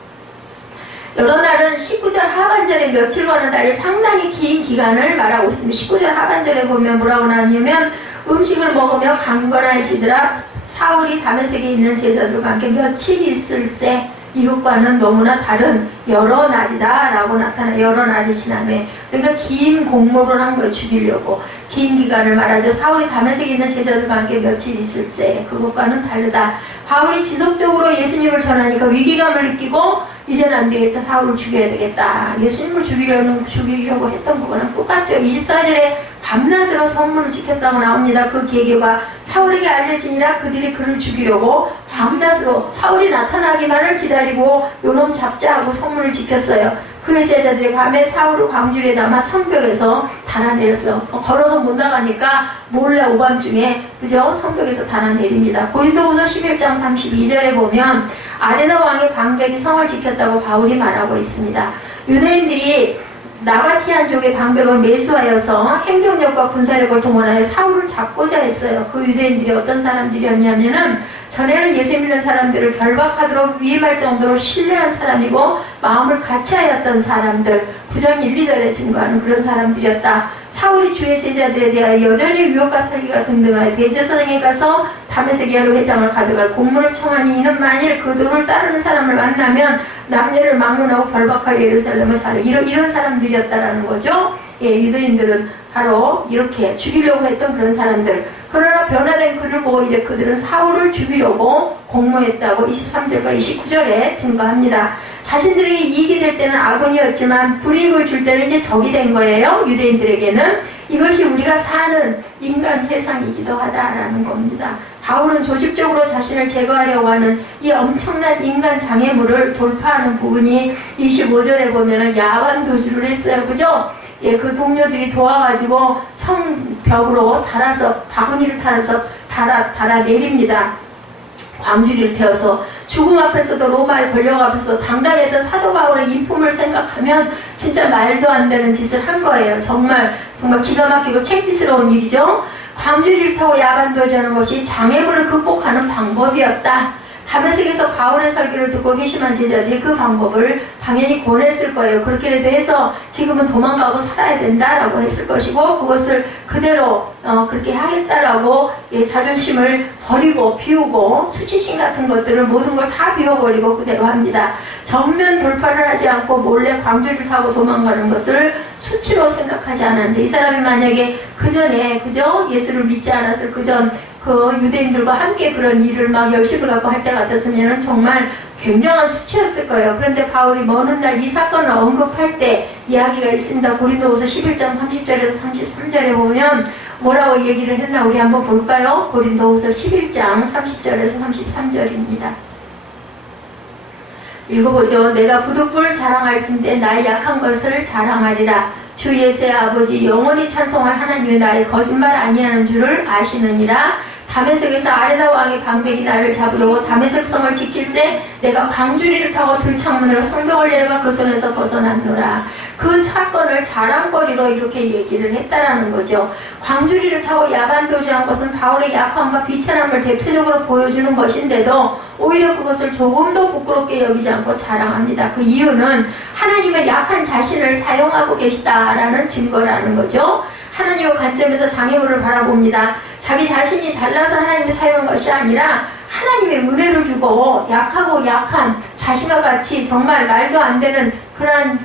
여러 날은 19절 하반절에 며칠과는 달리 상당히 긴 기간을 말하고 있습니다. 19절 하반절에 보면 뭐라고 나왔냐면 음식을 먹으며 강건해지더라. 사울이 다메섹에 있는 제자들과 함께 며칠 있을세. 이것과는 너무나 다른 여러 날이다 라고 나타나. 여러 날이 지나면, 그러니까 긴 공모를 한 거예요. 죽이려고 긴 기간을 말하죠. 사울이 다메섹에 있는 제자들과 함께 며칠 있을세. 그것과는 다르다. 바울이 지속적으로 예수님을 전하니까 위기감을 느끼고 이제는 안 되겠다, 사울을 죽여야 되겠다, 예수님을 죽이려고 했던 거랑 똑같죠. 24절에 밤낮으로 성문을 지켰다고 나옵니다. 그 계교가 사울에게 알려지니라. 그들이 그를 죽이려고 밤낮으로 사울이 나타나기만을 기다리고 요놈 잡자 하고 성문을 지켰어요. 그의 제자들이 밤에 사울을 광주리에 담아 성벽에서 달아내렸어요. 걸어서 못 나가니까 몰래 오밤중에, 그죠? 성벽에서 달아내립니다. 고린도후서 11장 32절에 보면 아레나 왕의 방백이 성을 지켰다고 바울이 말하고 있습니다. 유대인들이 나바티안족의 방백을 매수하여서 행정력과 군사력을 동원하여 사울을 잡고자 했어요. 그 유대인들이 어떤 사람들이었냐면은 전에는 예수 믿는 사람들을 결박하도록 위임할 정도로 신뢰한 사람이고 마음을 같이하였던 사람들, 9장 1, 2절에 증거하는 그런 사람들이었다. 사울이 주의 제자들에 대하여 여전히 유혹과 살기가 등등하여 대제사장에 가서 다메섹 여러 회장을 가져갈 공문을 청하니 이는 만일 그 도를 따르는 사람을 만나면 남녀를 막론하고 결박하여 예루살렘을 사려, 이런 사람들이었다라는 거죠. 예, 유대인들은 바로 이렇게 죽이려고 했던 그런 사람들. 그러나 변화된 그를 보고 이제 그들은 사울을 죽이려고 공모했다고 23절과 29절에 증거합니다. 자신들에게 이익이 될 때는 악원이었지만 불이익을 줄 때는 이제 적이 된 거예요. 유대인들에게는. 이것이 우리가 사는 인간 세상이기도 하다라는 겁니다. 바울은 조직적으로 자신을 제거하려고 하는 이 엄청난 인간 장애물을 돌파하는 부분이 25절에 보면은 야반 도주를 했어요. 그죠? 예, 그 동료들이 도와가지고 성벽으로 달아서 바구니를 달아 내립니다. 광주리를 태워서 죽음 앞에서도 로마의 권력 앞에서 당당했던 사도 바울의 인품을 생각하면 진짜 말도 안 되는 짓을 한 거예요. 정말 기가 막히고 창피스러운 일이죠. 광주리를 타고 야반도주하는 것이 장애물을 극복하는 방법이었다. 다메섹에서 바울의 설교를 듣고 회심한 제자들이 그 방법을 당연히 권했을 거예요. 그렇게라도 해서 지금은 도망가고 살아야 된다라고 했을 것이고, 그것을 그대로 그렇게 하겠다라고 자존심을 버리고 비우고 수치심 같은 것들을 모든 걸 다 비워버리고 그대로 합니다. 정면 돌파를 하지 않고 몰래 광주를 타고 도망가는 것을 수치로 생각하지 않았는데, 이 사람이 만약에 그 전에, 그죠? 예수를 믿지 않았을 그 전 그 유대인들과 함께 그런 일을 막 열심을 갖고 할 때 같았으면 정말 굉장한 수치였을 거예요. 그런데 바울이 먼 훗날 이 사건을 언급할 때 이야기가 있습니다. 고린도후서 11장 30절에서 33절에 보면 뭐라고 얘기를 했나 우리 한번 볼까요? 고린도후서 11장 30절에서 33절입니다. 읽어보죠. 내가 부득불 자랑할진대 나의 약한 것을 자랑하리라. 주 예수의 아버지 영원히 찬송할 하나님의 나의 거짓말 아니하는 줄을 아시느니라. 다메섹에서 아레다 왕의 방백이 나를 잡으려고 다메섹 성을 지킬세 내가 광주리를 타고 들창문으로 성벽을 내려가 그 손에서 벗어났노라. 그 사건을 자랑거리로 이렇게 얘기를 했다라는 거죠. 광주리를 타고 야반도주한 것은 바울의 약함과 비천함을 대표적으로 보여주는 것인데도 오히려 그것을 조금도 부끄럽게 여기지 않고 자랑합니다. 그 이유는 하나님의 약한 자신을 사용하고 계시다라는 증거라는 거죠. 하나님의 관점에서 장애물을 바라봅니다. 자기 자신이 잘나서 하나님이 사용한 것이 아니라 하나님의 은혜를 주고 약하고 약한 자신과 같이 정말 말도 안 되는 그러한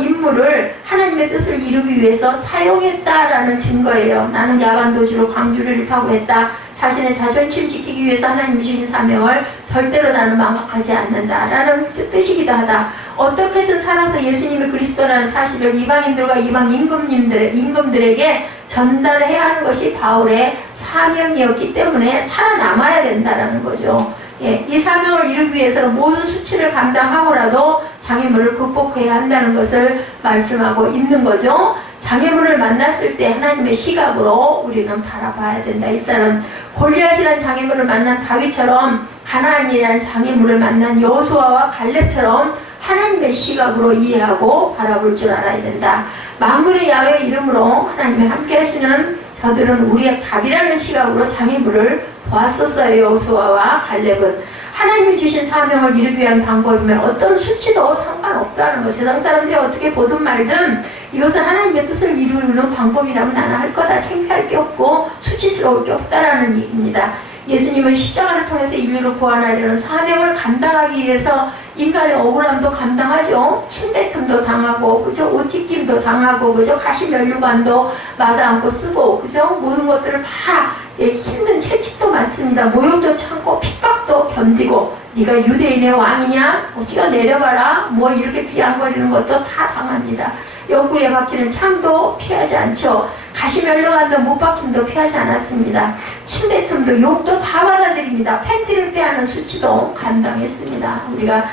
인물을 하나님의 뜻을 이루기 위해서 사용했다라는 증거예요. 나는 야반도주로 광주리를 타고 했다. 자신의 자존심 지키기 위해서 하나님이 주신 사명을 절대로 나는 망각하지 않는다라는 뜻이기도 하다. 어떻게든 살아서 예수님이 그리스도라는 사실을 이방인들과 이방 임금들에게 전달해야 하는 것이 바울의 사명이었기 때문에 살아남아야 된다라는 거죠. 예, 이 사명을 이루기 위해서는 모든 수치를 감당하고라도 장애물을 극복해야 한다는 것을 말씀하고 있는 거죠. 장애물을 만났을 때 하나님의 시각으로 우리는 바라봐야 된다. 일단은 골리앗이라는 장애물을 만난 다윗처럼 가나안이라는 장애물을 만난 여호수아와 갈렙처럼 하나님의 시각으로 이해하고 바라볼 줄 알아야 된다. 만군의 야훼 이름으로 하나님의 함께 하시는 저들은 우리의 답이라는 시각으로 장애물을 보았었어요. 여호수아와 갈렙은. 하나님이 주신 사명을 이루기 위한 방법이면 어떤 수치도 상관없다는 거. 세상 사람들이 어떻게 보든 말든 이것은 하나님의 뜻을 이루는 방법이라면 나는 할 거다. 창피할 게 없고 수치스러울 게 없다라는 얘기입니다. 예수님은 십자가를 통해서 인류를 구원하려는 사명을 감당하기 위해서 인간의 억울함도 감당하죠. 침뱉음도 당하고, 그죠? 옷찢김도 당하고, 그죠? 가시면류관도 마다않고 쓰고, 그죠? 모든 것들을 다 힘든 채찍도 맞습니다. 모욕도 참고 핍박도 견디고, 네가 유대인의 왕이냐? 뛰어내려가라. 뭐 이렇게 비양거리는 것도 다 당합니다. 옆구리에 박히는 창도 피하지 않죠. 가시면류관도 못 박힘도 피하지 않았습니다. 침뱉음도 욕도 다 받아들입니다. 팬티를 빼앗는 수치도 감당했습니다. 우리가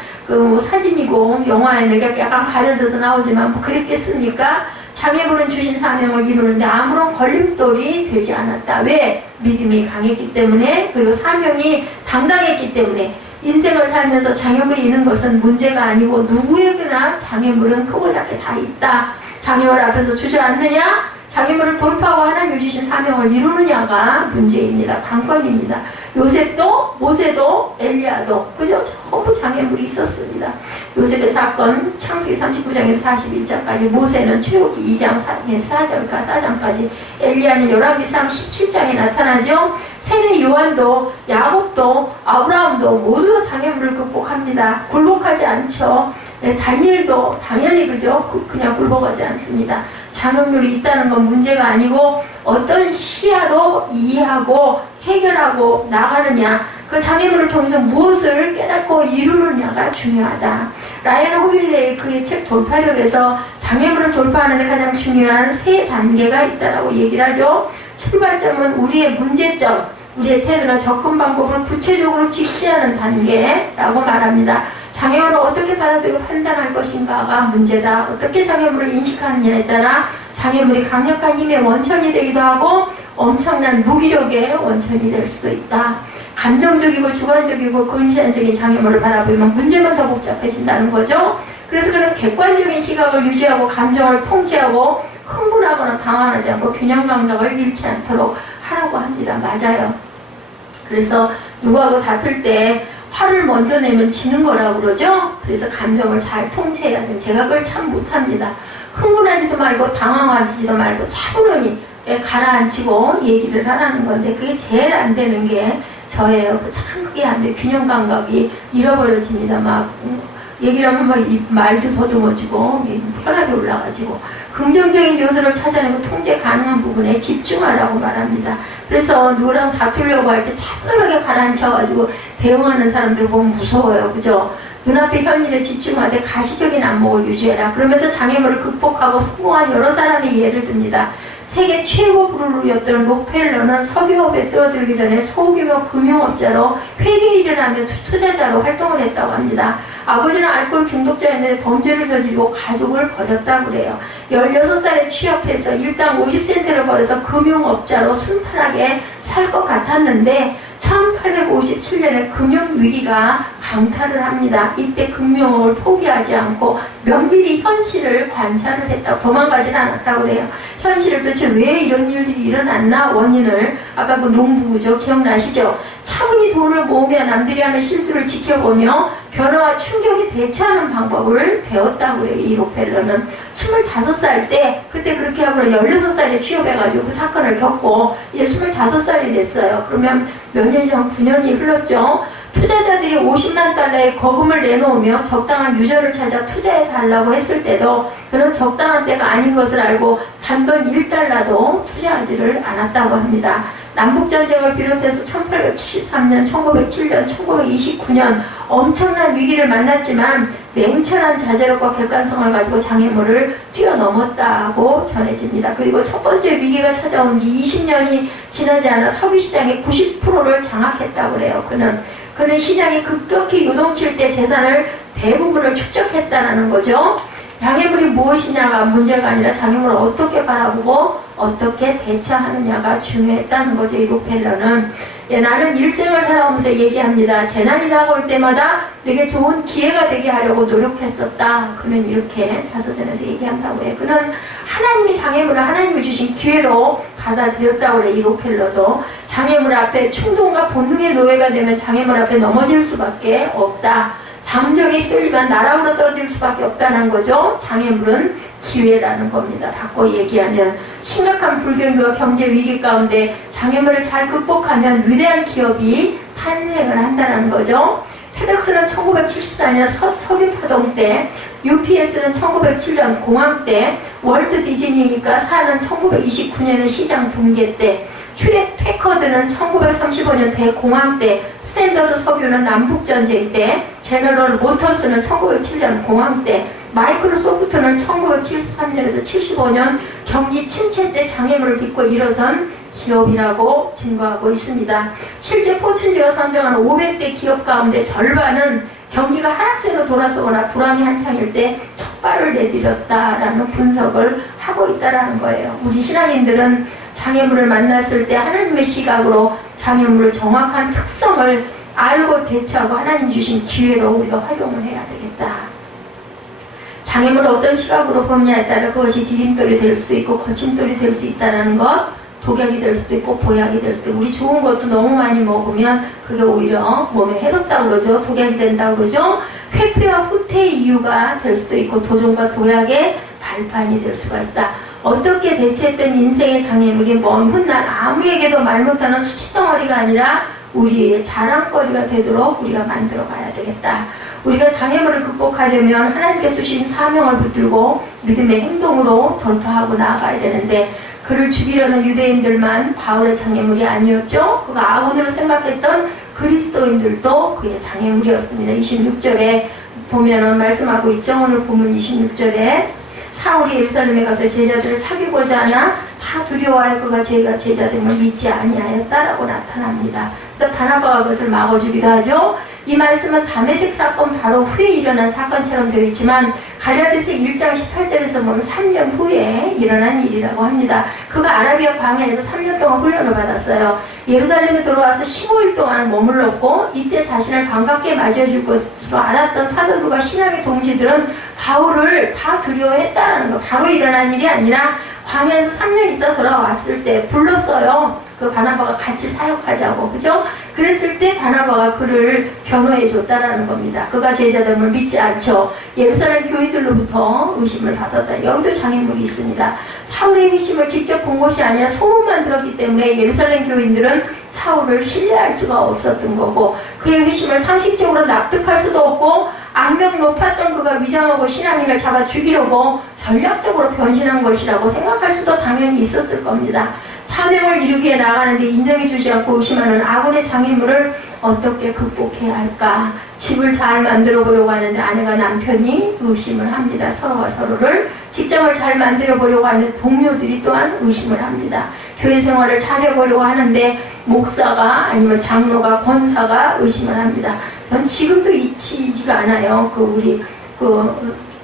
사진이고 영화에 약간 가려져서 나오지만 뭐 그랬겠습니까? 장애물은 주신 사명을 이루는데 아무런 걸림돌이 되지 않았다. 왜? 믿음이 강했기 때문에, 그리고 사명이 당당했기 때문에. 인생을 살면서 장애물이 있는 것은 문제가 아니고 누구에게나 장애물은 크고 작게 다 있다. 장애물 앞에서 주저앉느냐? 장애물을 돌파하고 하나님 주신 사명을 이루느냐가 문제입니다. 관건입니다. 요셉도, 모세도, 엘리야도, 그죠? 전부 장애물이 있었습니다. 요셉의 사건, 창세기 39장에서 41장까지, 모세는 출애굽기 2장 4절까지, 엘리야는 열왕기상 17장에 나타나죠. 세례 요한도, 야곱도, 아브라함도 모두 장애물을 극복합니다. 굴복하지 않죠. 다니엘도 당연히 그죠? 그냥 굴복하지 않습니다. 장애물이 있다는 건 문제가 아니고 어떤 시야로 이해하고 해결하고 나가느냐, 그 장애물을 통해서 무엇을 깨닫고 이루느냐가 중요하다. 라이언 호빌레의 그의 책 돌파력에서 장애물을 돌파하는 데 가장 중요한 3단계가 있다라고 얘기를 하죠. 출발점은 우리의 문제점, 우리의 태도나 접근 방법을 구체적으로 직시하는 단계라고 말합니다. 장애물을 어떻게 받아들이고 판단할 것인가가 문제다. 어떻게 장애물을 인식하느냐에 따라 장애물이 강력한 힘의 원천이 되기도 하고 엄청난 무기력의 원천이 될 수도 있다. 감정적이고 주관적이고 근시안적인 장애물을 바라보면 문제만 더 복잡해진다는 거죠. 그래서 그는 객관적인 시각을 유지하고 감정을 통제하고 흥분하거나 방황하지 않고 균형 감각을 잃지 않도록 하라고 합니다. 맞아요. 그래서 누구하고 다툴 때 화를 먼저 내면 지는 거라고 그러죠. 그래서 감정을 잘 통제해야 돼요. 제가 그걸 참 못합니다. 흥분하지도 말고 당황하지도 말고 차분히 가라앉히고 얘기를 하라는 건데 그게 제일 안 되는 게 저예요. 참 그게 안 돼. 균형 감각이 잃어버려집니다. 막 얘기를 하면 막 말도 더듬어지고 혈압이 올라가지고 긍정적인 요소를 찾아내고 통제 가능한 부분에 집중하라고 말합니다. 그래서 누구랑 다투려고 할 때 차분하게 가라앉혀가지고 대응하는 사람들 보면 무서워요. 그죠? 눈앞의 현실에 집중하되 가시적인 안목을 유지해라. 그러면서 장애물을 극복하고 성공한 여러 사람의 예를 듭니다. 세계 최고 부르르였던 록펠러는 석유업에 뛰어들기 전에 소규모 금융업자로 회계 일을 하며 투자자로 활동을 했다고 합니다. 아버지는 알코올 중독자였는데 범죄를 저지르고 가족을 버렸다고 그래요. 16살에 취업해서 일당 50센트를 벌어서 금융업자로 순탄하게 살 것 같았는데 1857년에 금융위기가 강타를 합니다. 이때 금융업을 포기하지 않고 면밀히 현실을 관찰을 했다고, 도망가지는 않았다고 그래요. 현실을 도대체 왜 이런 일들이 일어났나 원인을, 아까 그 농부죠, 기억나시죠? 차분히 돈을 모으며 남들이 하는 실수를 지켜보며 변화와 충격에 대처하는 방법을 배웠다고 그래요. 이 록펠러는 25살 때, 그때 그렇게 하고 16살에 취업해가지고 그 사건을 겪고 이제 25살이 됐어요. 그러면 몇 년이 전 9년이 흘렀죠. 투자자들이 50만 달러의 거금을 내놓으며 적당한 유저를 찾아 투자해달라고 했을 때도 그런 적당한 때가 아닌 것을 알고 단돈 1달러도 투자하지를 않았다고 합니다. 남북전쟁을 비롯해서 1873년, 1907년, 1929년 엄청난 위기를 만났지만 냉철한 자제력과 객관성을 가지고 장애물을 뛰어넘었다고 전해집니다. 그리고 첫 번째 위기가 찾아온 지 20년이 지나지 않아 석유시장의 90%를 장악했다고 그래요. 그는 시장이 급격히 요동칠 때 재산을 대부분을 축적했다는 거죠. 장애물이 무엇이냐가 문제가 아니라 장애물을 어떻게 바라보고 어떻게 대처하느냐가 중요했다는 거죠. 이 록펠러는. 나는 일생을 살아오면서 얘기합니다. 재난이 다가올 때마다 되게 좋은 기회가 되게 하려고 노력했었다. 그는 이렇게 자서전에서 얘기한다고 해요. 그는 하나님이 장애물을 하나님이 주신 기회로 받아들였다고 그래요. 이 록펠러도. 장애물 앞에 충동과 본능의 노예가 되면 장애물 앞에 넘어질 수밖에 없다. 감정에 쏠리면 나락으로 떨어질 수밖에 없다는 거죠. 장애물은 기회라는 겁니다. 바꿔 얘기하면 심각한 불경기와 경제 위기 가운데 장애물을 잘 극복하면 위대한 기업이 탄생을 한다는 거죠. 페덱스는 1974년 석유파동 때, UPS는 1907년 공황 때, 월트 디즈니가 사는 1929년의 시장 붕괴 때, 휴렛 패커드는 1935년 대공황 때, 스탠더드 석유는 남북전쟁 때, 제너럴 모터스는 1907년 공황 때, 마이크로소프트는 1973년에서 75년 경기 침체 때 장애물을 딛고 일어선 기업이라고 증거하고 있습니다. 실제 포춘지가 선정한 500대 기업 가운데 절반은 경기가 하락세로 돌아서거나 불황이 한창일 때 첫 발을 내디뎠다라는 분석을 하고 있다는 거예요. 우리 신앙인들은 장애물을 만났을 때 하나님의 시각으로 장애물을 정확한 특성을 알고 대처하고 하나님 주신 기회로 우리가 활용을 해야 되겠다. 장애물을 어떤 시각으로 보느냐에 따라 그것이 디딤돌이 될 수도 있고 거침돌이 될 수 있다는 것, 독약이 될 수도 있고 보약이 될 수도 있고, 우리 좋은 것도 너무 많이 먹으면 그게 오히려 몸에 해롭다고 그러죠. 독약이 된다고 그러죠. 회피와 후퇴의 이유가 될 수도 있고 도전과 도약의 발판이 될 수가 있다. 어떻게 대처했던 인생의 장애물이 먼 훗날 아무에게도 말 못하는 수치덩어리가 아니라 우리의 자랑거리가 되도록 우리가 만들어 가야 되겠다. 우리가 장애물을 극복하려면 하나님께서 주신 사명을 붙들고 믿음의 행동으로 돌파하고 나아가야 되는데, 그를 죽이려는 유대인들만 바울의 장애물이 아니었죠. 그가 아군으로 생각했던 그리스도인들도 그의 장애물이었습니다. 26절에 보면은 말씀하고 있죠. 오늘 보면 26절에 사울이 예루살렘에 가서 제자들을 사귀고자 하나 다 두려워하여 그가 저희가 제자됨을 믿지 아니하였다라고 나타납니다. 그래서 바나바가 그것을 막아주기도 하죠. 이 말씀은 다메섹 사건 바로 후에 일어난 사건처럼 되어 있지만 갈라디아서 1장 18절에서 보면 3년 후에 일어난 일이라고 합니다. 그가 아라비아 광야에서 3년 동안 훈련을 받았어요. 예루살렘에 들어와서 15일 동안 머물렀고, 이때 자신을 반갑게 맞이해줄 것으로 알았던 사도들과 신앙의 동지들은 바울을 다 두려워했다는 거. 바로 일어난 일이 아니라 광야에서 3년 있다 돌아왔을 때 불렀어요. 그 바나바가 같이 사역하자고, 그죠? 그랬을 때 바나바가 그를 변호해 줬다라는 겁니다. 그가 제자됨을 믿지 않죠. 예루살렘 교인들로부터 의심을 받았다. 여기도 장애물이 있습니다. 사울의 회심을 직접 본 것이 아니라 소문만 들었기 때문에 예루살렘 교인들은 사울을 신뢰할 수가 없었던 거고, 그의 회심을 상식적으로 납득할 수도 없고, 악명 높았던 그가 위장하고 신앙인을 잡아 죽이려고 전략적으로 변신한 것이라고 생각할 수도 당연히 있었을 겁니다. 사명을 이루기 위해 나가는데 인정해 주지 않고 의심하는 아군의 장애물을 어떻게 극복해야 할까? 집을 잘 만들어 보려고 하는데 아내가 남편이 의심을 합니다. 서로가 서로를. 직장을 잘 만들어 보려고 하는데 동료들이 또한 의심을 합니다. 교회 생활을 잘해보려고 하는데 목사가 아니면 장로가 권사가 의심을 합니다. 전 지금도 잊히지가 않아요.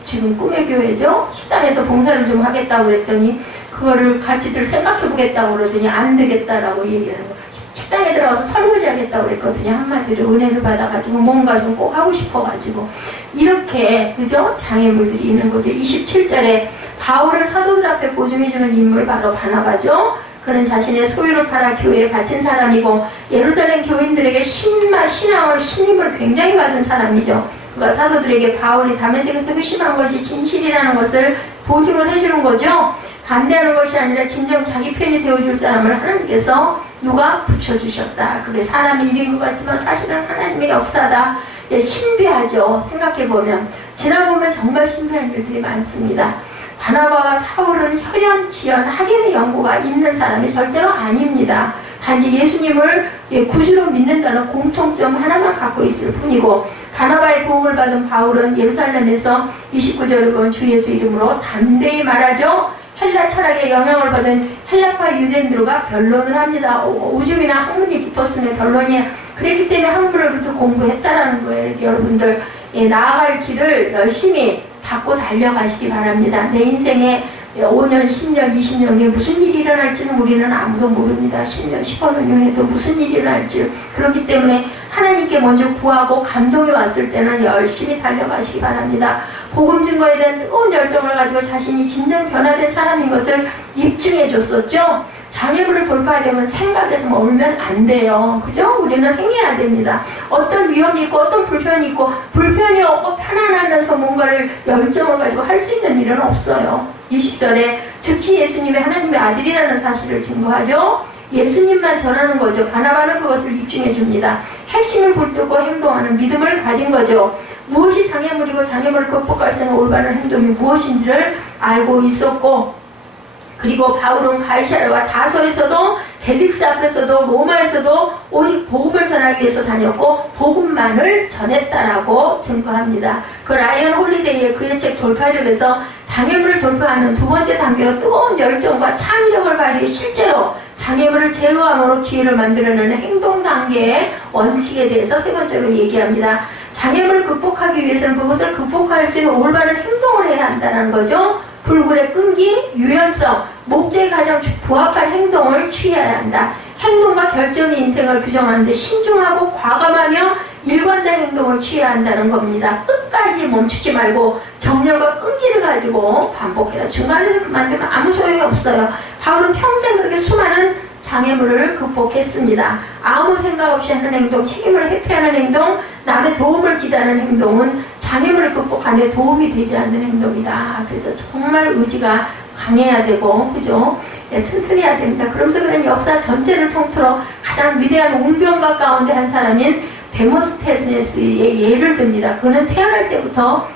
지금 꿈의 교회죠? 식당에서 봉사를 좀 하겠다고 그랬더니 그거를 같이들 생각해 보겠다고 그러더니 안 되겠다라고 얘기하는 거. 식당에 들어가서 설거지 하겠다고 그랬거든요. 한마디로 은혜를 받아가지고 뭔가 좀 꼭 하고 싶어가지고. 이렇게, 그죠? 장애물들이 있는 거죠. 27절에 바울을 사도들 앞에 보증해주는 인물 바로 바나바죠. 그는 자신의 소유를 팔아 교회에 바친 사람이고 예루살렘 교인들에게 신임을 굉장히 받은 사람이죠. 그가 사도들에게 바울이 다메섹에서 회심한 것이 진실이라는 것을 보증을 해주는 거죠. 반대하는 것이 아니라 진정 자기 편이 되어줄 사람을 하나님께서 누가 붙여주셨다. 그게 사람의 일인 것 같지만 사실은 하나님의 역사다. 예, 신비하죠. 생각해보면. 지나보면 정말 신비한 일들이 많습니다. 바나바와 사울은 혈연지연 학연의 연고가 있는 사람이 절대로 아닙니다. 단지 예수님을 구주로 믿는다는 공통점 하나만 갖고 있을 뿐이고, 바나바의 도움을 받은 바울은 예루살렘에서 29절을 본 주 예수 이름으로 담대히 말하죠. 헬라 철학의 영향을 받은 헬라파 유대인들과 변론을 합니다. 오줌이나 학문이 깊었으면 변론이, 그랬기 때문에 학문을 공부했다라는 거예요. 여러분들, 나아갈 길을 열심히 닫고 달려가시기 바랍니다. 내 인생에 5년, 10년, 20년 후에 무슨 일이 일어날지는 우리는 아무도 모릅니다. 10년, 15년 후에도 무슨 일이 일어날지. 그렇기 때문에 하나님께 먼저 구하고 감동이 왔을 때는 열심히 달려가시기 바랍니다. 복음 증거에 대한 뜨거운 열정을 가지고 자신이 진정 변화된 사람인 것을 입증해 줬었죠. 장애물을 돌파하려면 생각에서 머물면 안 돼요. 그죠? 우리는 행해야 됩니다. 어떤 위험이 있고 어떤 불편이 있고, 불편이 없고 편안하면서 뭔가를 열정을 가지고 할 수 있는 일은 없어요. 20절에 즉시 예수님의 하나님의 아들이라는 사실을 증거하죠. 예수님만 전하는 거죠. 바나바는 그것을 입증해 줍니다. 핵심을 붙들고 행동하는 믿음을 가진 거죠. 무엇이 장애물이고 장애물을 극복할 수 있는 올바른 행동이 무엇인지를 알고 있었고, 그리고 바울은 가이사랴와 다소에서도 벨릭스 앞에서도 로마에서도 오직 복음을 전하기 위해서 다녔고 복음만을 전했다라고 증거합니다. 그 라이언 홀리데이의 그의 책 돌파력에서 장애물을 돌파하는 두 번째 단계로 뜨거운 열정과 창의력을 발휘해 실제로 장애물을 제거함으로 기회를 만들어내는 행동 단계의 원칙에 대해서 세 번째로 얘기합니다. 장애물을 극복하기 위해서는 그것을 극복할 수 있는 올바른 행동을 해야 한다는 거죠. 불굴의 끈기, 유연성, 목적에 가장 부합한 행동을 취해야 한다. 행동과 결정이 인생을 규정하는데 신중하고 과감하며 일관된 행동을 취해야 한다는 겁니다. 끝까지 멈추지 말고 정열과 끈기를 가지고 반복해라. 중간에서 그만두면 아무 소용이 없어요. 바울은 평생 그렇게 수많은 장애물을 극복했습니다. 아무 생각 없이 하는 행동, 책임을 회피하는 행동, 남의 도움을 기다리는 행동은 장애물을 극복하는 데 도움이 되지 않는 행동이다. 그래서 정말 의지가 강해야 되고, 그죠? 튼튼해야 됩니다. 그러면서 그런 역사 전체를 통틀어 가장 위대한 웅변가 가운데 한 사람인 데모스테네스의 예를 듭니다. 그는 태어날 때부터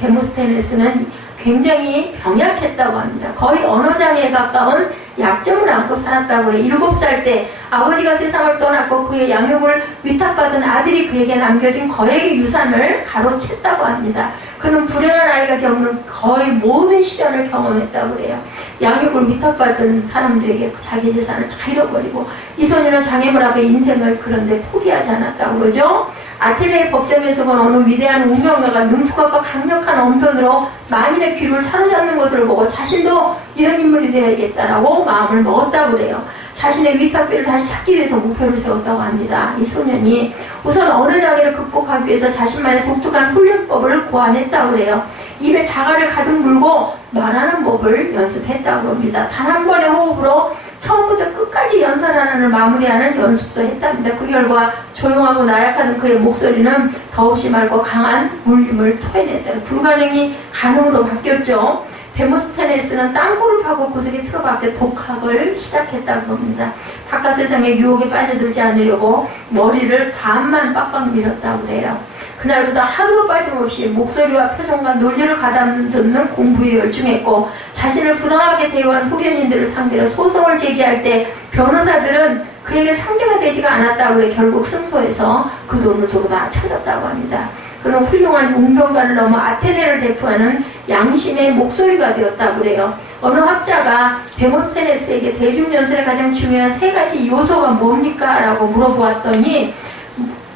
데모스테네스는 굉장히 병약했다고 합니다. 거의 언어장애에 가까운 약점을 안고 살았다고 그래요. 7살 때 아버지가 세상을 떠났고 그의 양육을 위탁받은 아들이 그에게 남겨진 거액의 유산을 가로챘다고 합니다. 그는 불행한 아이가 겪는 거의 모든 시련을 경험했다고 그래요. 양육을 위탁받은 사람들에게 자기 재산을 다 잃어버리고, 이 소녀는 장애물 앞에 인생을 그런데 포기하지 않았다고 그러죠. 아테네의 법정에서 본 어느 위대한 운명가가 능숙하고 강력한 언변으로 만인의 귀를 사로잡는 것을 보고 자신도 이런 인물이 되어야겠다라고 마음을 먹었다고 그래요. 자신의 위탁비를 다시 찾기 위해서 목표를 세웠다고 합니다. 이 소년이 우선 어느 장애를 극복하기 위해서 자신만의 독특한 훈련법을 고안했다고 그래요. 입에 자갈을 가득 물고 말하는 법을 연습했다고 합니다. 단 한 번의 호흡으로 처음부터 끝까지 연설 하나를 마무리하는 연습도 했답니다. 그 결과 조용하고 나약한 그의 목소리는 더없이 맑고 강한 울림을 토해냈다. 불가능이 가능으로 바뀌었죠. 데모스테네스는 땅굴을 파고 구석에 틀어박혀 독학을 시작했다고 합니다. 바깥 세상의 유혹에 빠져들지 않으려고 머리를 반만 빡빡 밀었다고 그래요. 그날부터 하루도 빠짐없이 목소리와 표정과 논리를 가다듬는 공부에 열중했고, 자신을 부당하게 대우한 후견인들을 상대로 소송을 제기할 때 변호사들은 그에게 상대가 되지가 않았다고 그래. 결국 승소해서 그 돈을 두고 다 찾았다고 합니다. 그런 훌륭한 웅변가를 넘어 아테네를 대표하는 양심의 목소리가 되었다고 그래요. 어느 학자가 데모스테네스에게 대중연설의 가장 중요한 세 가지 요소가 뭡니까? 라고 물어보았더니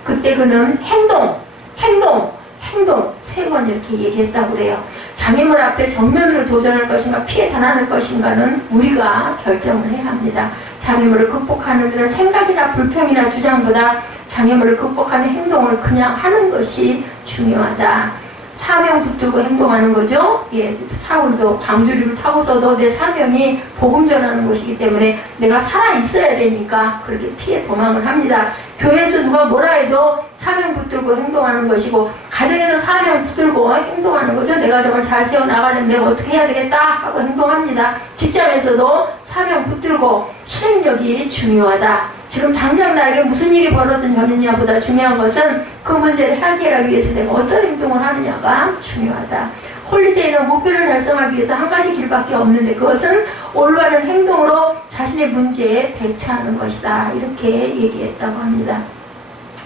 그때 그는 행동 세 번 이렇게 얘기했다고 그래요. 장애물 앞에 정면으로 도전할 것인가 피해 달아날 것인가는 우리가 결정을 해야 합니다. 장애물을 극복하는 데는 생각이나 불평이나 주장보다 장애물을 극복하는 행동을 그냥 하는 것이 중요하다. 사명 붙들고 행동하는 거죠. 예, 사울도 광주리를 타고서도 내 사명이 복음 전하는 것이기 때문에 내가 살아 있어야 되니까 그렇게 피해 도망을 합니다. 교회에서 누가 뭐라 해도 사명 붙들고 행동하는 것이고, 가정에서 사명 붙들고 행동하는 거죠. 내가 정말 잘 세워나가려면 내가 어떻게 해야 되겠다 하고 행동합니다. 직장에서도 사명 붙들고 실행력이 중요하다. 지금 당장 나에게 무슨 일이 벌어졌느냐보다 중요한 것은 그 문제를 해결하기 위해서 내가 어떤 행동을 하느냐가 중요하다. 홀리데이는 목표를 달성하기 위해서 한 가지 길밖에 없는데 그것은 올바른 행동으로 자신의 문제에 대처하는 것이다. 이렇게 얘기했다고 합니다.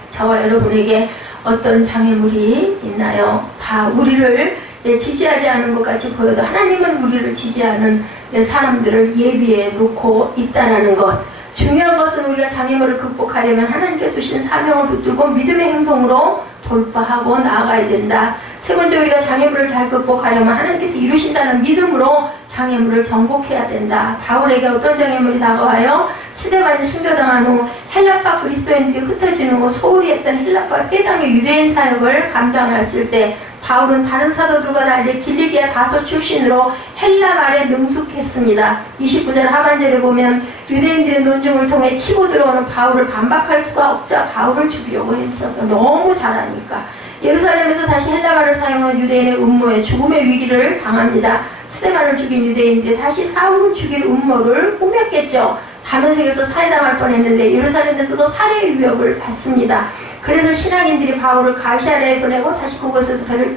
저와 여러분에게 어떤 장애물이 있나요? 다 우리를 지지하지 않은 것 같이 보여도 하나님은 우리를 지지하는 사람들을 예비해 놓고 있다는 것. 중요한 것은 우리가 장애물을 극복하려면 하나님께서 주신 사명을 붙들고 믿음의 행동으로 돌파하고 나아가야 된다. 세 번째, 우리가 장애물을 잘 극복하려면 하나님께서 이루신다는 믿음으로 장애물을 정복해야 된다. 바울에게 어떤 장애물이 다가와요? 시대만이 순교당한 후 헬라파 그리스도인들이 흩어지는 후 소홀히 했던 헬라파 회당의 유대인 사역을 감당했을 때 바울은 다른 사도들과 달리 길리기아 다소 출신으로 헬라 말에 능숙했습니다. 29절 하반절에 보면 유대인들의 논증을 통해 치고 들어오는 바울을 반박할 수가 없자 바울을 죽이려고 했었다. 너무 잘하니까. 예루살렘에서 다시 헬라 말을 사용한 유대인의 음모에 죽음의 위기를 당합니다. 스데반을 죽인 유대인들이 다시 사울을 죽일 음모를 꾸몄겠죠. 다메섹에서 살해당할 뻔했는데 예루살렘에서도 살해 위협을 받습니다. 그래서 신앙인들이 바울을 가시아라에 보내고 다시 그곳에서 배를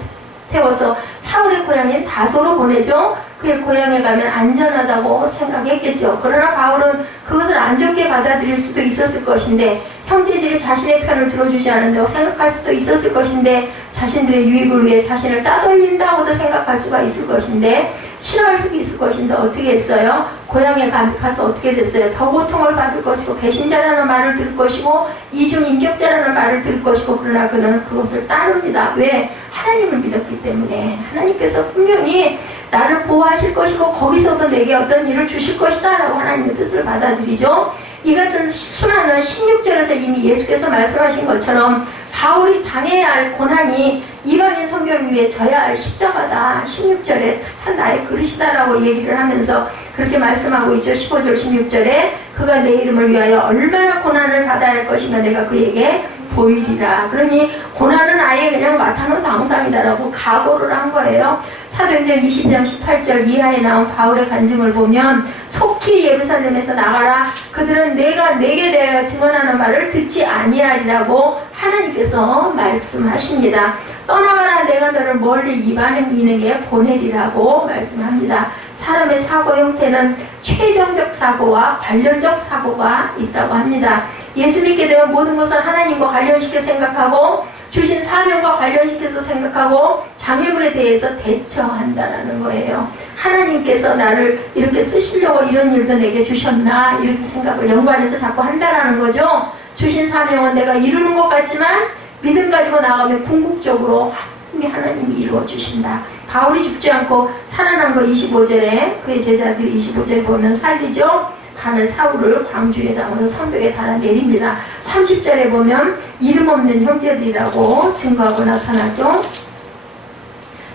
태워서 사울의 고향인 다소로 보내죠. 그의 고향에 가면 안전하다고 생각했겠죠. 그러나 바울은 그것을 안 좋게 받아들일 수도 있었을 것인데, 형제들이 자신의 편을 들어주지 않는다고 생각할 수도 있었을 것인데, 자신들의 유익을 위해 자신을 따돌린다고도 생각할 수가 있을 것인데, 싫어할 수도 있을 것인데 어떻게 했어요? 고향에 가서 어떻게 됐어요? 더 고통을 받을 것이고 배신자라는 말을 들을 것이고 이중인격자라는 말을 들을 것이고, 그러나 그는 그것을 따릅니다. 왜? 하나님을 믿었기 때문에. 하나님께서 분명히 나를 보호하실 것이고 거기서도 내게 어떤 일을 주실 것이다 라고 하나님의 뜻을 받아들이죠. 이 같은 순환은 16절에서 이미 예수께서 말씀하신 것처럼 바울이 당해야 할 고난이 이방인 선교를 위해 져야 할 십자가다. 16절에 특한 나의 그릇이다라고 얘기를 하면서 그렇게 말씀하고 있죠. 15절 16절에 그가 내 이름을 위하여 얼마나 고난을 받아야 할 것인가 내가 그에게 보이리라. 그러니 고난은 아예 그냥 맡아놓은 당상이다라고 각오를 한 거예요. 사도행전 20장 18절 이하에 나온 바울의 간증을 보면 속히 예루살렘에서 나가라. 그들은 내가 내게 대하여 증언하는 말을 듣지 아니하리라고 하나님께서 말씀하십니다. 떠나가라. 내가 너를 멀리 이방인에게 보내리라고 말씀합니다. 사람의 사고 형태는 최종적 사고와 관련적 사고가 있다고 합니다. 예수 믿게 되면 모든 것을 하나님과 관련시켜 생각하고 주신 사명과 관련시켜서 생각하고 장애물에 대해서 대처한다는 거예요. 하나님께서 나를 이렇게 쓰시려고 이런 일도 내게 주셨나 이렇게 생각을 연관해서 자꾸 한다는 거죠. 주신 사명은 내가 이루는 것 같지만 믿음 가지고 나가면 궁극적으로 하나님이 이루어 주신다. 바울이 죽지 않고 살아난 거 25절에 그의 제자들이 25절에 보면 살리죠. 가는 사울을 광주에 담아서 성벽에 달아내립니다. 30절에 보면 이름 없는 형제들이라고 증거하고 나타나죠.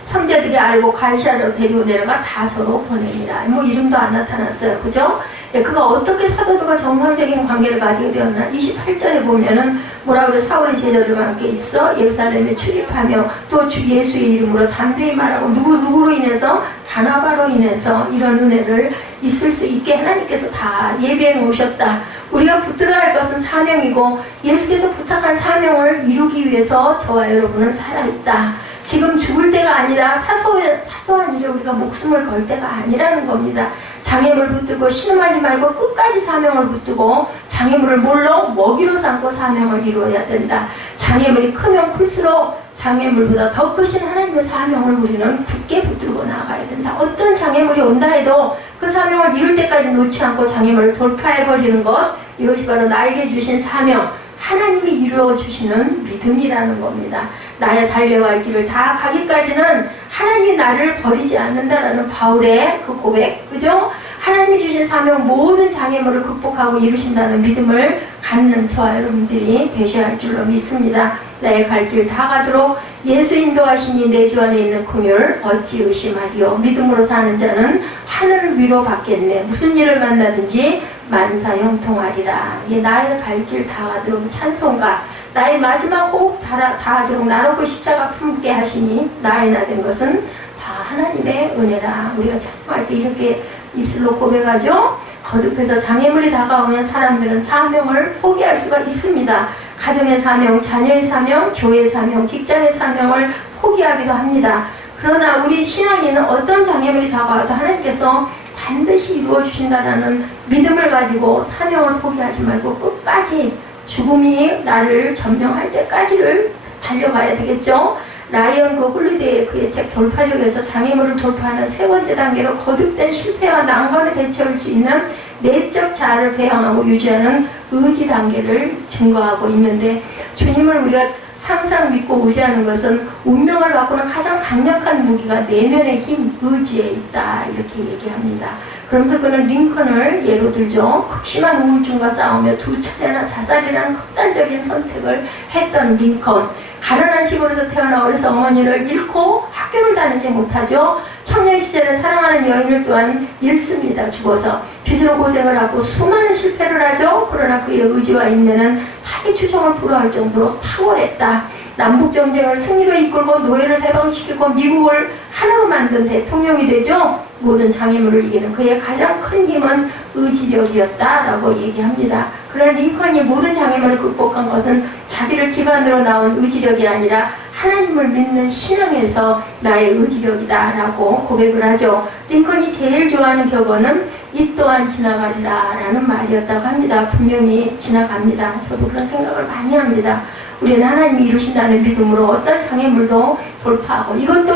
형제들이 알고 갈시아로 데리고 내려가 다소로 보냅니다. 뭐 이름도 안 나타났어요. 그죠? 그가 어떻게 사도들과 정상적인 관계를 가지게 되었나? 28절에 보면은 뭐라 그래? 사울의 제자들과 함께 있어 예루살렘에 출입하며 또 주 예수의 이름으로 담대히 말하고 누구로 인해서? 바나바로 인해서 이런 은혜를 있을 수 있게 하나님께서 다 예비해 놓으셨다. 우리가 붙들어야 할 것은 사명이고 예수께서 부탁한 사명을 이루기 위해서 저와 여러분은 살아있다. 지금 죽을 때가 아니라 사소한 일에 우리가 목숨을 걸 때가 아니라는 겁니다. 장애물 붙들고 신음하지 말고 끝까지 사명을 붙들고 장애물을 뭘로? 먹이로 삼고 사명을 이루어야 된다. 장애물이 크면 클수록 장애물보다 더 크신 하나님의 사명을 우리는 굳게 붙들고 나가야 된다. 어떤 장애물이 온다 해도 그 사명을 이룰 때까지 놓지 않고 장애물을 돌파해버리는 것, 이것이 바로 나에게 주신 사명, 하나님이 이루어 주시는 믿음이라는 겁니다. 나의 달려갈 길을 다 가기까지는 하나님이 나를 버리지 않는다라는 바울의 그 고백, 그죠? 하나님이 주신 사명 모든 장애물을 극복하고 이루신다는 믿음을 갖는 저와 여러분들이 되셔야 할 줄로 믿습니다. 나의 갈 길 다 가도록 예수 인도하시니 내 주 안에 있는 긍휼 어찌 의심하리요. 믿음으로 사는 자는 하늘 위로 받겠네. 무슨 일을 만나든지 만사 형통하리라. 나의 갈 길 다 가도록 찬송가, 나의 마지막 호흡 다 하도록 나놓고 십자가 품게 하시니 나의 나 된 것은 다 하나님의 은혜라. 우리가 찬송할 때 이렇게 입술로 고백하죠. 거듭해서 장애물이 다가오면 사람들은 사명을 포기할 수가 있습니다. 가정의 사명, 자녀의 사명, 교회의 사명, 직장의 사명을 포기하기도 합니다. 그러나 우리 신앙인은 어떤 장애물이 다가와도 하나님께서 반드시 이루어 주신다라는 믿음을 가지고 사명을 포기하지 말고 끝까지 죽음이 나를 점령할 때까지를 달려가야 되겠죠. 라이언 그 홀리데이의 그의 책 돌파력에서 장애물을 돌파하는 세 번째 단계로 거듭된 실패와 난관에 대처할 수 있는 내적 자아를 배양하고 유지하는 의지 단계를 증거하고 있는데, 주님을 우리가 항상 믿고 의지하는 것은 운명을 바꾸는 가장 강력한 무기가 내면의 힘, 의지에 있다, 이렇게 얘기합니다. 그러면서 그는 링컨을 예로 들죠. 극심한 우울증과 싸우며 2차례나 자살이라는 극단적인 선택을 했던 링컨. 가난한 시골에서 태어나 어려서 어머니를 잃고 학교를 다니지 못하죠. 청년 시절에 사랑하는 여인을 또한 잃습니다. 죽어서 빚으로 고생을 하고 수많은 실패를 하죠. 그러나 그의 의지와 인내는 타의 추종을 불허할 정도로 탁월했다. 남북전쟁을 승리로 이끌고 노예를 해방시키고 미국을 하나로 만든 대통령이 되죠. 모든 장애물을 이기는 그의 가장 큰 힘은 의지력이었다라고 얘기합니다. 그러나 링컨이 모든 장애물을 극복한 것은 자기를 기반으로 나온 의지력이 아니라 하나님을 믿는 신앙에서 나의 의지력이다라고 고백을 하죠. 링컨이 제일 좋아하는 격언은 이 또한 지나가리라 라는 말이었다고 합니다. 분명히 지나갑니다. 저도 그런 생각을 많이 합니다. 우리는 하나님이 이루신다는 믿음으로 어떤 장애물도 돌파하고 이것도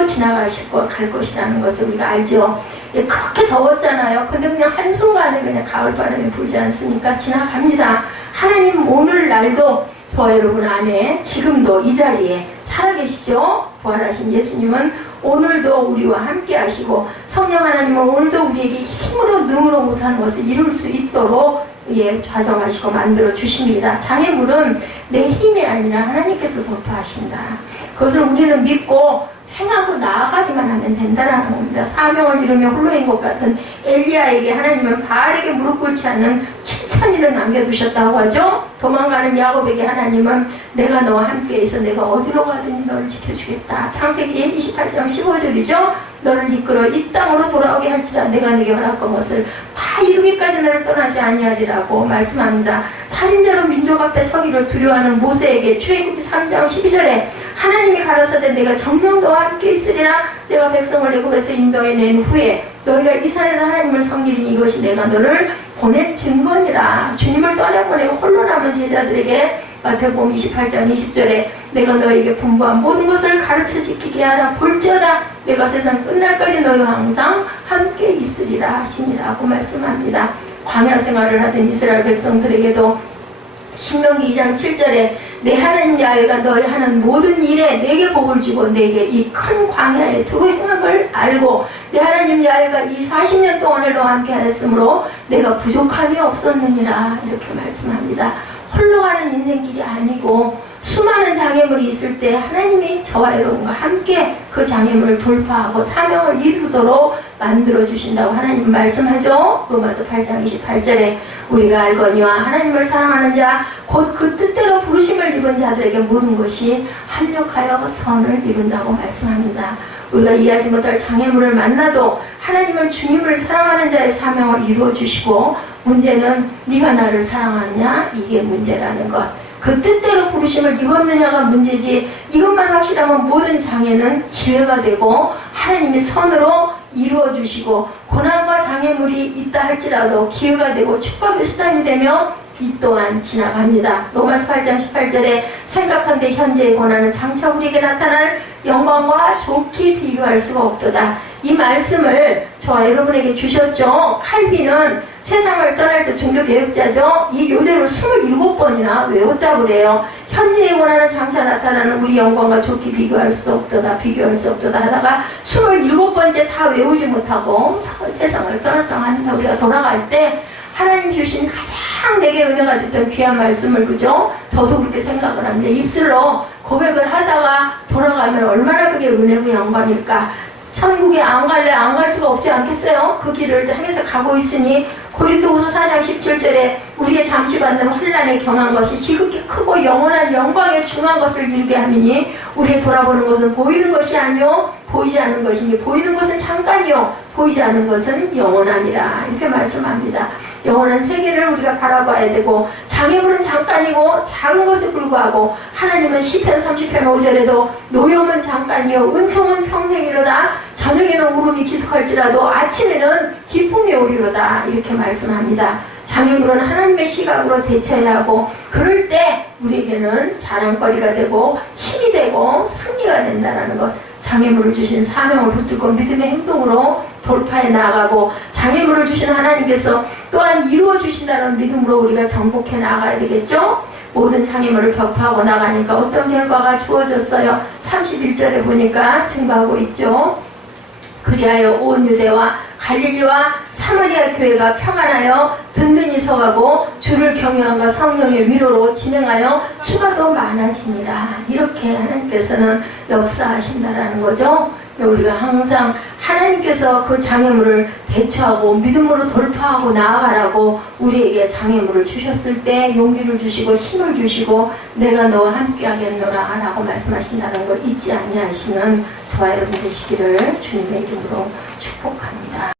갈 것이라는 것을 우리가 알죠. 그렇게 더웠잖아요. 근데 그냥 한순간에 그냥 가을바람이 불지 않습니까? 지나갑니다. 하나님 오늘날도 저와 여러분 안에 지금도 이 자리에 살아계시죠. 부활하신 예수님은 오늘도 우리와 함께 하시고 성령 하나님은 오늘도 우리에게 힘으로 능으로 못하는 것을 이룰 수 있도록 좌정하시고 만들어 주십니다. 장애물은 내 힘이 아니라 하나님께서 돌파하신다. 그것을 우리는 믿고 행하고 나아가기만 하면 된다는 겁니다. 사명을 이루며 홀로인 것 같은 엘리야에게 하나님은 바알에게 무릎 꿇지 않는 7,000일을 남겨두셨다고 하죠. 도망가는 야곱에게 하나님은 내가 너와 함께 있어 내가 어디로 가든지 너를 지켜주겠다. 창세기 28장 15절이죠. 너를 이끌어 이 땅으로 돌아오게 할지라 내가 네게 허락한 것을 다 이루기까지 나를 떠나지 아니하리라고 말씀합니다. 살인자로 민족 앞에 서기를 두려워하는 모세에게 출애굽기 3장 12절에 하나님이 가라사대 내가 정녕 너와 함께 있으리라. 내가 백성을 애굽에서 인도해낸 후에 너희가 이 산에서 하나님을 섬기리니 이것이 내가 너를 보낸 증거니라. 주님을 떠나보내고 홀로 남은 제자들에게 마태복음 28장 20절에 내가 너에게 분부한 모든 것을 가르쳐 지키게 하라. 볼지어다 내가 세상 끝날까지 너희와 항상 함께 있으리라 하시니라고 말씀합니다. 광야 생활을 하던 이스라엘 백성들에게도 신명기 2장 7절에 내 하나님 야훼가 너희 하는 모든 일에 내게 복을 주고 내게 이 큰 광야에 두루 행함을 알고 내 하나님 야훼가 이 40년 동안을 너와 함께 하였으므로 내가 부족함이 없었느니라 이렇게 말씀합니다. 홀로 가는 인생길이 아니고 수많은 장애물이 있을 때 하나님이 저와 여러분과 함께 그 장애물을 돌파하고 사명을 이루도록 만들어 주신다고 하나님 말씀하죠. 로마서 8장 28절에 우리가 알거니와 하나님을 사랑하는 자 곧 그 뜻대로 부르심을 입은 자들에게 모든 것이 합력하여 선을 이룬다고 말씀합니다. 우리가 이해하지 못할 장애물을 만나도 하나님을 주님을 사랑하는 자의 사명을 이루어 주시고, 문제는 네가 나를 사랑하느냐 이게 문제라는 것. 그 뜻대로 부르심을 입었느냐가 문제지, 이것만 확실하면 모든 장애는 기회가 되고 하나님이 선으로 이루어 주시고, 고난과 장애물이 있다 할지라도 기회가 되고 축복의 수단이 되며 이 또한 지나갑니다. 로마서 8장 18절에 생각한데 현재의 고난은 장차 우리에게 나타날 영광과 좋게 비교할 수가 없도다. 이 말씀을 저와 여러분에게 주셨죠. 칼빈은 세상을 떠날 때 종교개혁자죠. 이 요제를 27번이나 외웠다고 그래요. 현재의 고난은 장차 나타나는 우리 영광과 좋게 비교할 수 없도다, 비교할 수 없도다 하다가 27번째 다 외우지 못하고 세상을 떠났다고 한다. 우리가 돌아갈 때 하나님 주신 가장 내게 은혜가 됐던 귀한 말씀을, 그죠? 저도 그렇게 생각을 합니다. 입술로 고백을 하다가 돌아가면 얼마나 그게 은혜고 영광일까. 천국에 안 갈래 안 갈 수가 없지 않겠어요? 그 길을 향해서 가고 있으니 고린도후서 4장 17절에 우리의 잠시 받는 혼란에 경한 것이 지극히 크고 영원한 영광에 중한 것을 이루게 하미니 우리의 돌아보는 것은 보이는 것이 아니요 보이지 않는 것이니 보이는 것은 잠깐이요 보이지 않는 것은 영원함이라. 이렇게 말씀합니다. 영원한 세계를 우리가 바라봐야 되고, 장애물은 잠깐이고 작은 것에 불과하고, 하나님은 시편 30편 5절에도 노염은 잠깐이요 은총은 평생이로다. 저녁에는 울음이 기숙할지라도 아침에는 기쁨이 오리로다. 이렇게 말씀합니다. 장애물은 하나님의 시각으로 대처해야 하고, 그럴 때 우리에게는 자랑거리가 되고 힘이 되고 승리가 된다는 것. 장애물을 주신 사명을 붙들고 믿음의 행동으로 돌파해 나아가고, 장애물을 주신 하나님께서 또한 이루어 주신다는 믿음으로 우리가 정복해 나아가야 되겠죠. 모든 장애물을 격파하고 나가니까 어떤 결과가 주어졌어요? 31절에 보니까 증거하고 있죠. 그리하여 온 유대와 갈릴리와 사마리아 교회가 평안하여 든든히 서가고 주를 경외함과 성령의 위로로 진행하여 수가 더 많아지니라. 이렇게 하나님께서는 역사하신다라는 거죠. 우리가 항상 하나님께서 그 장애물을 대처하고 믿음으로 돌파하고 나아가라고 우리에게 장애물을 주셨을 때 용기를 주시고 힘을 주시고 내가 너와 함께 하겠노라 라고 말씀하신다는 걸 잊지 아니하시는 저와 여러분 되시기를 주님의 이름으로 축복합니다.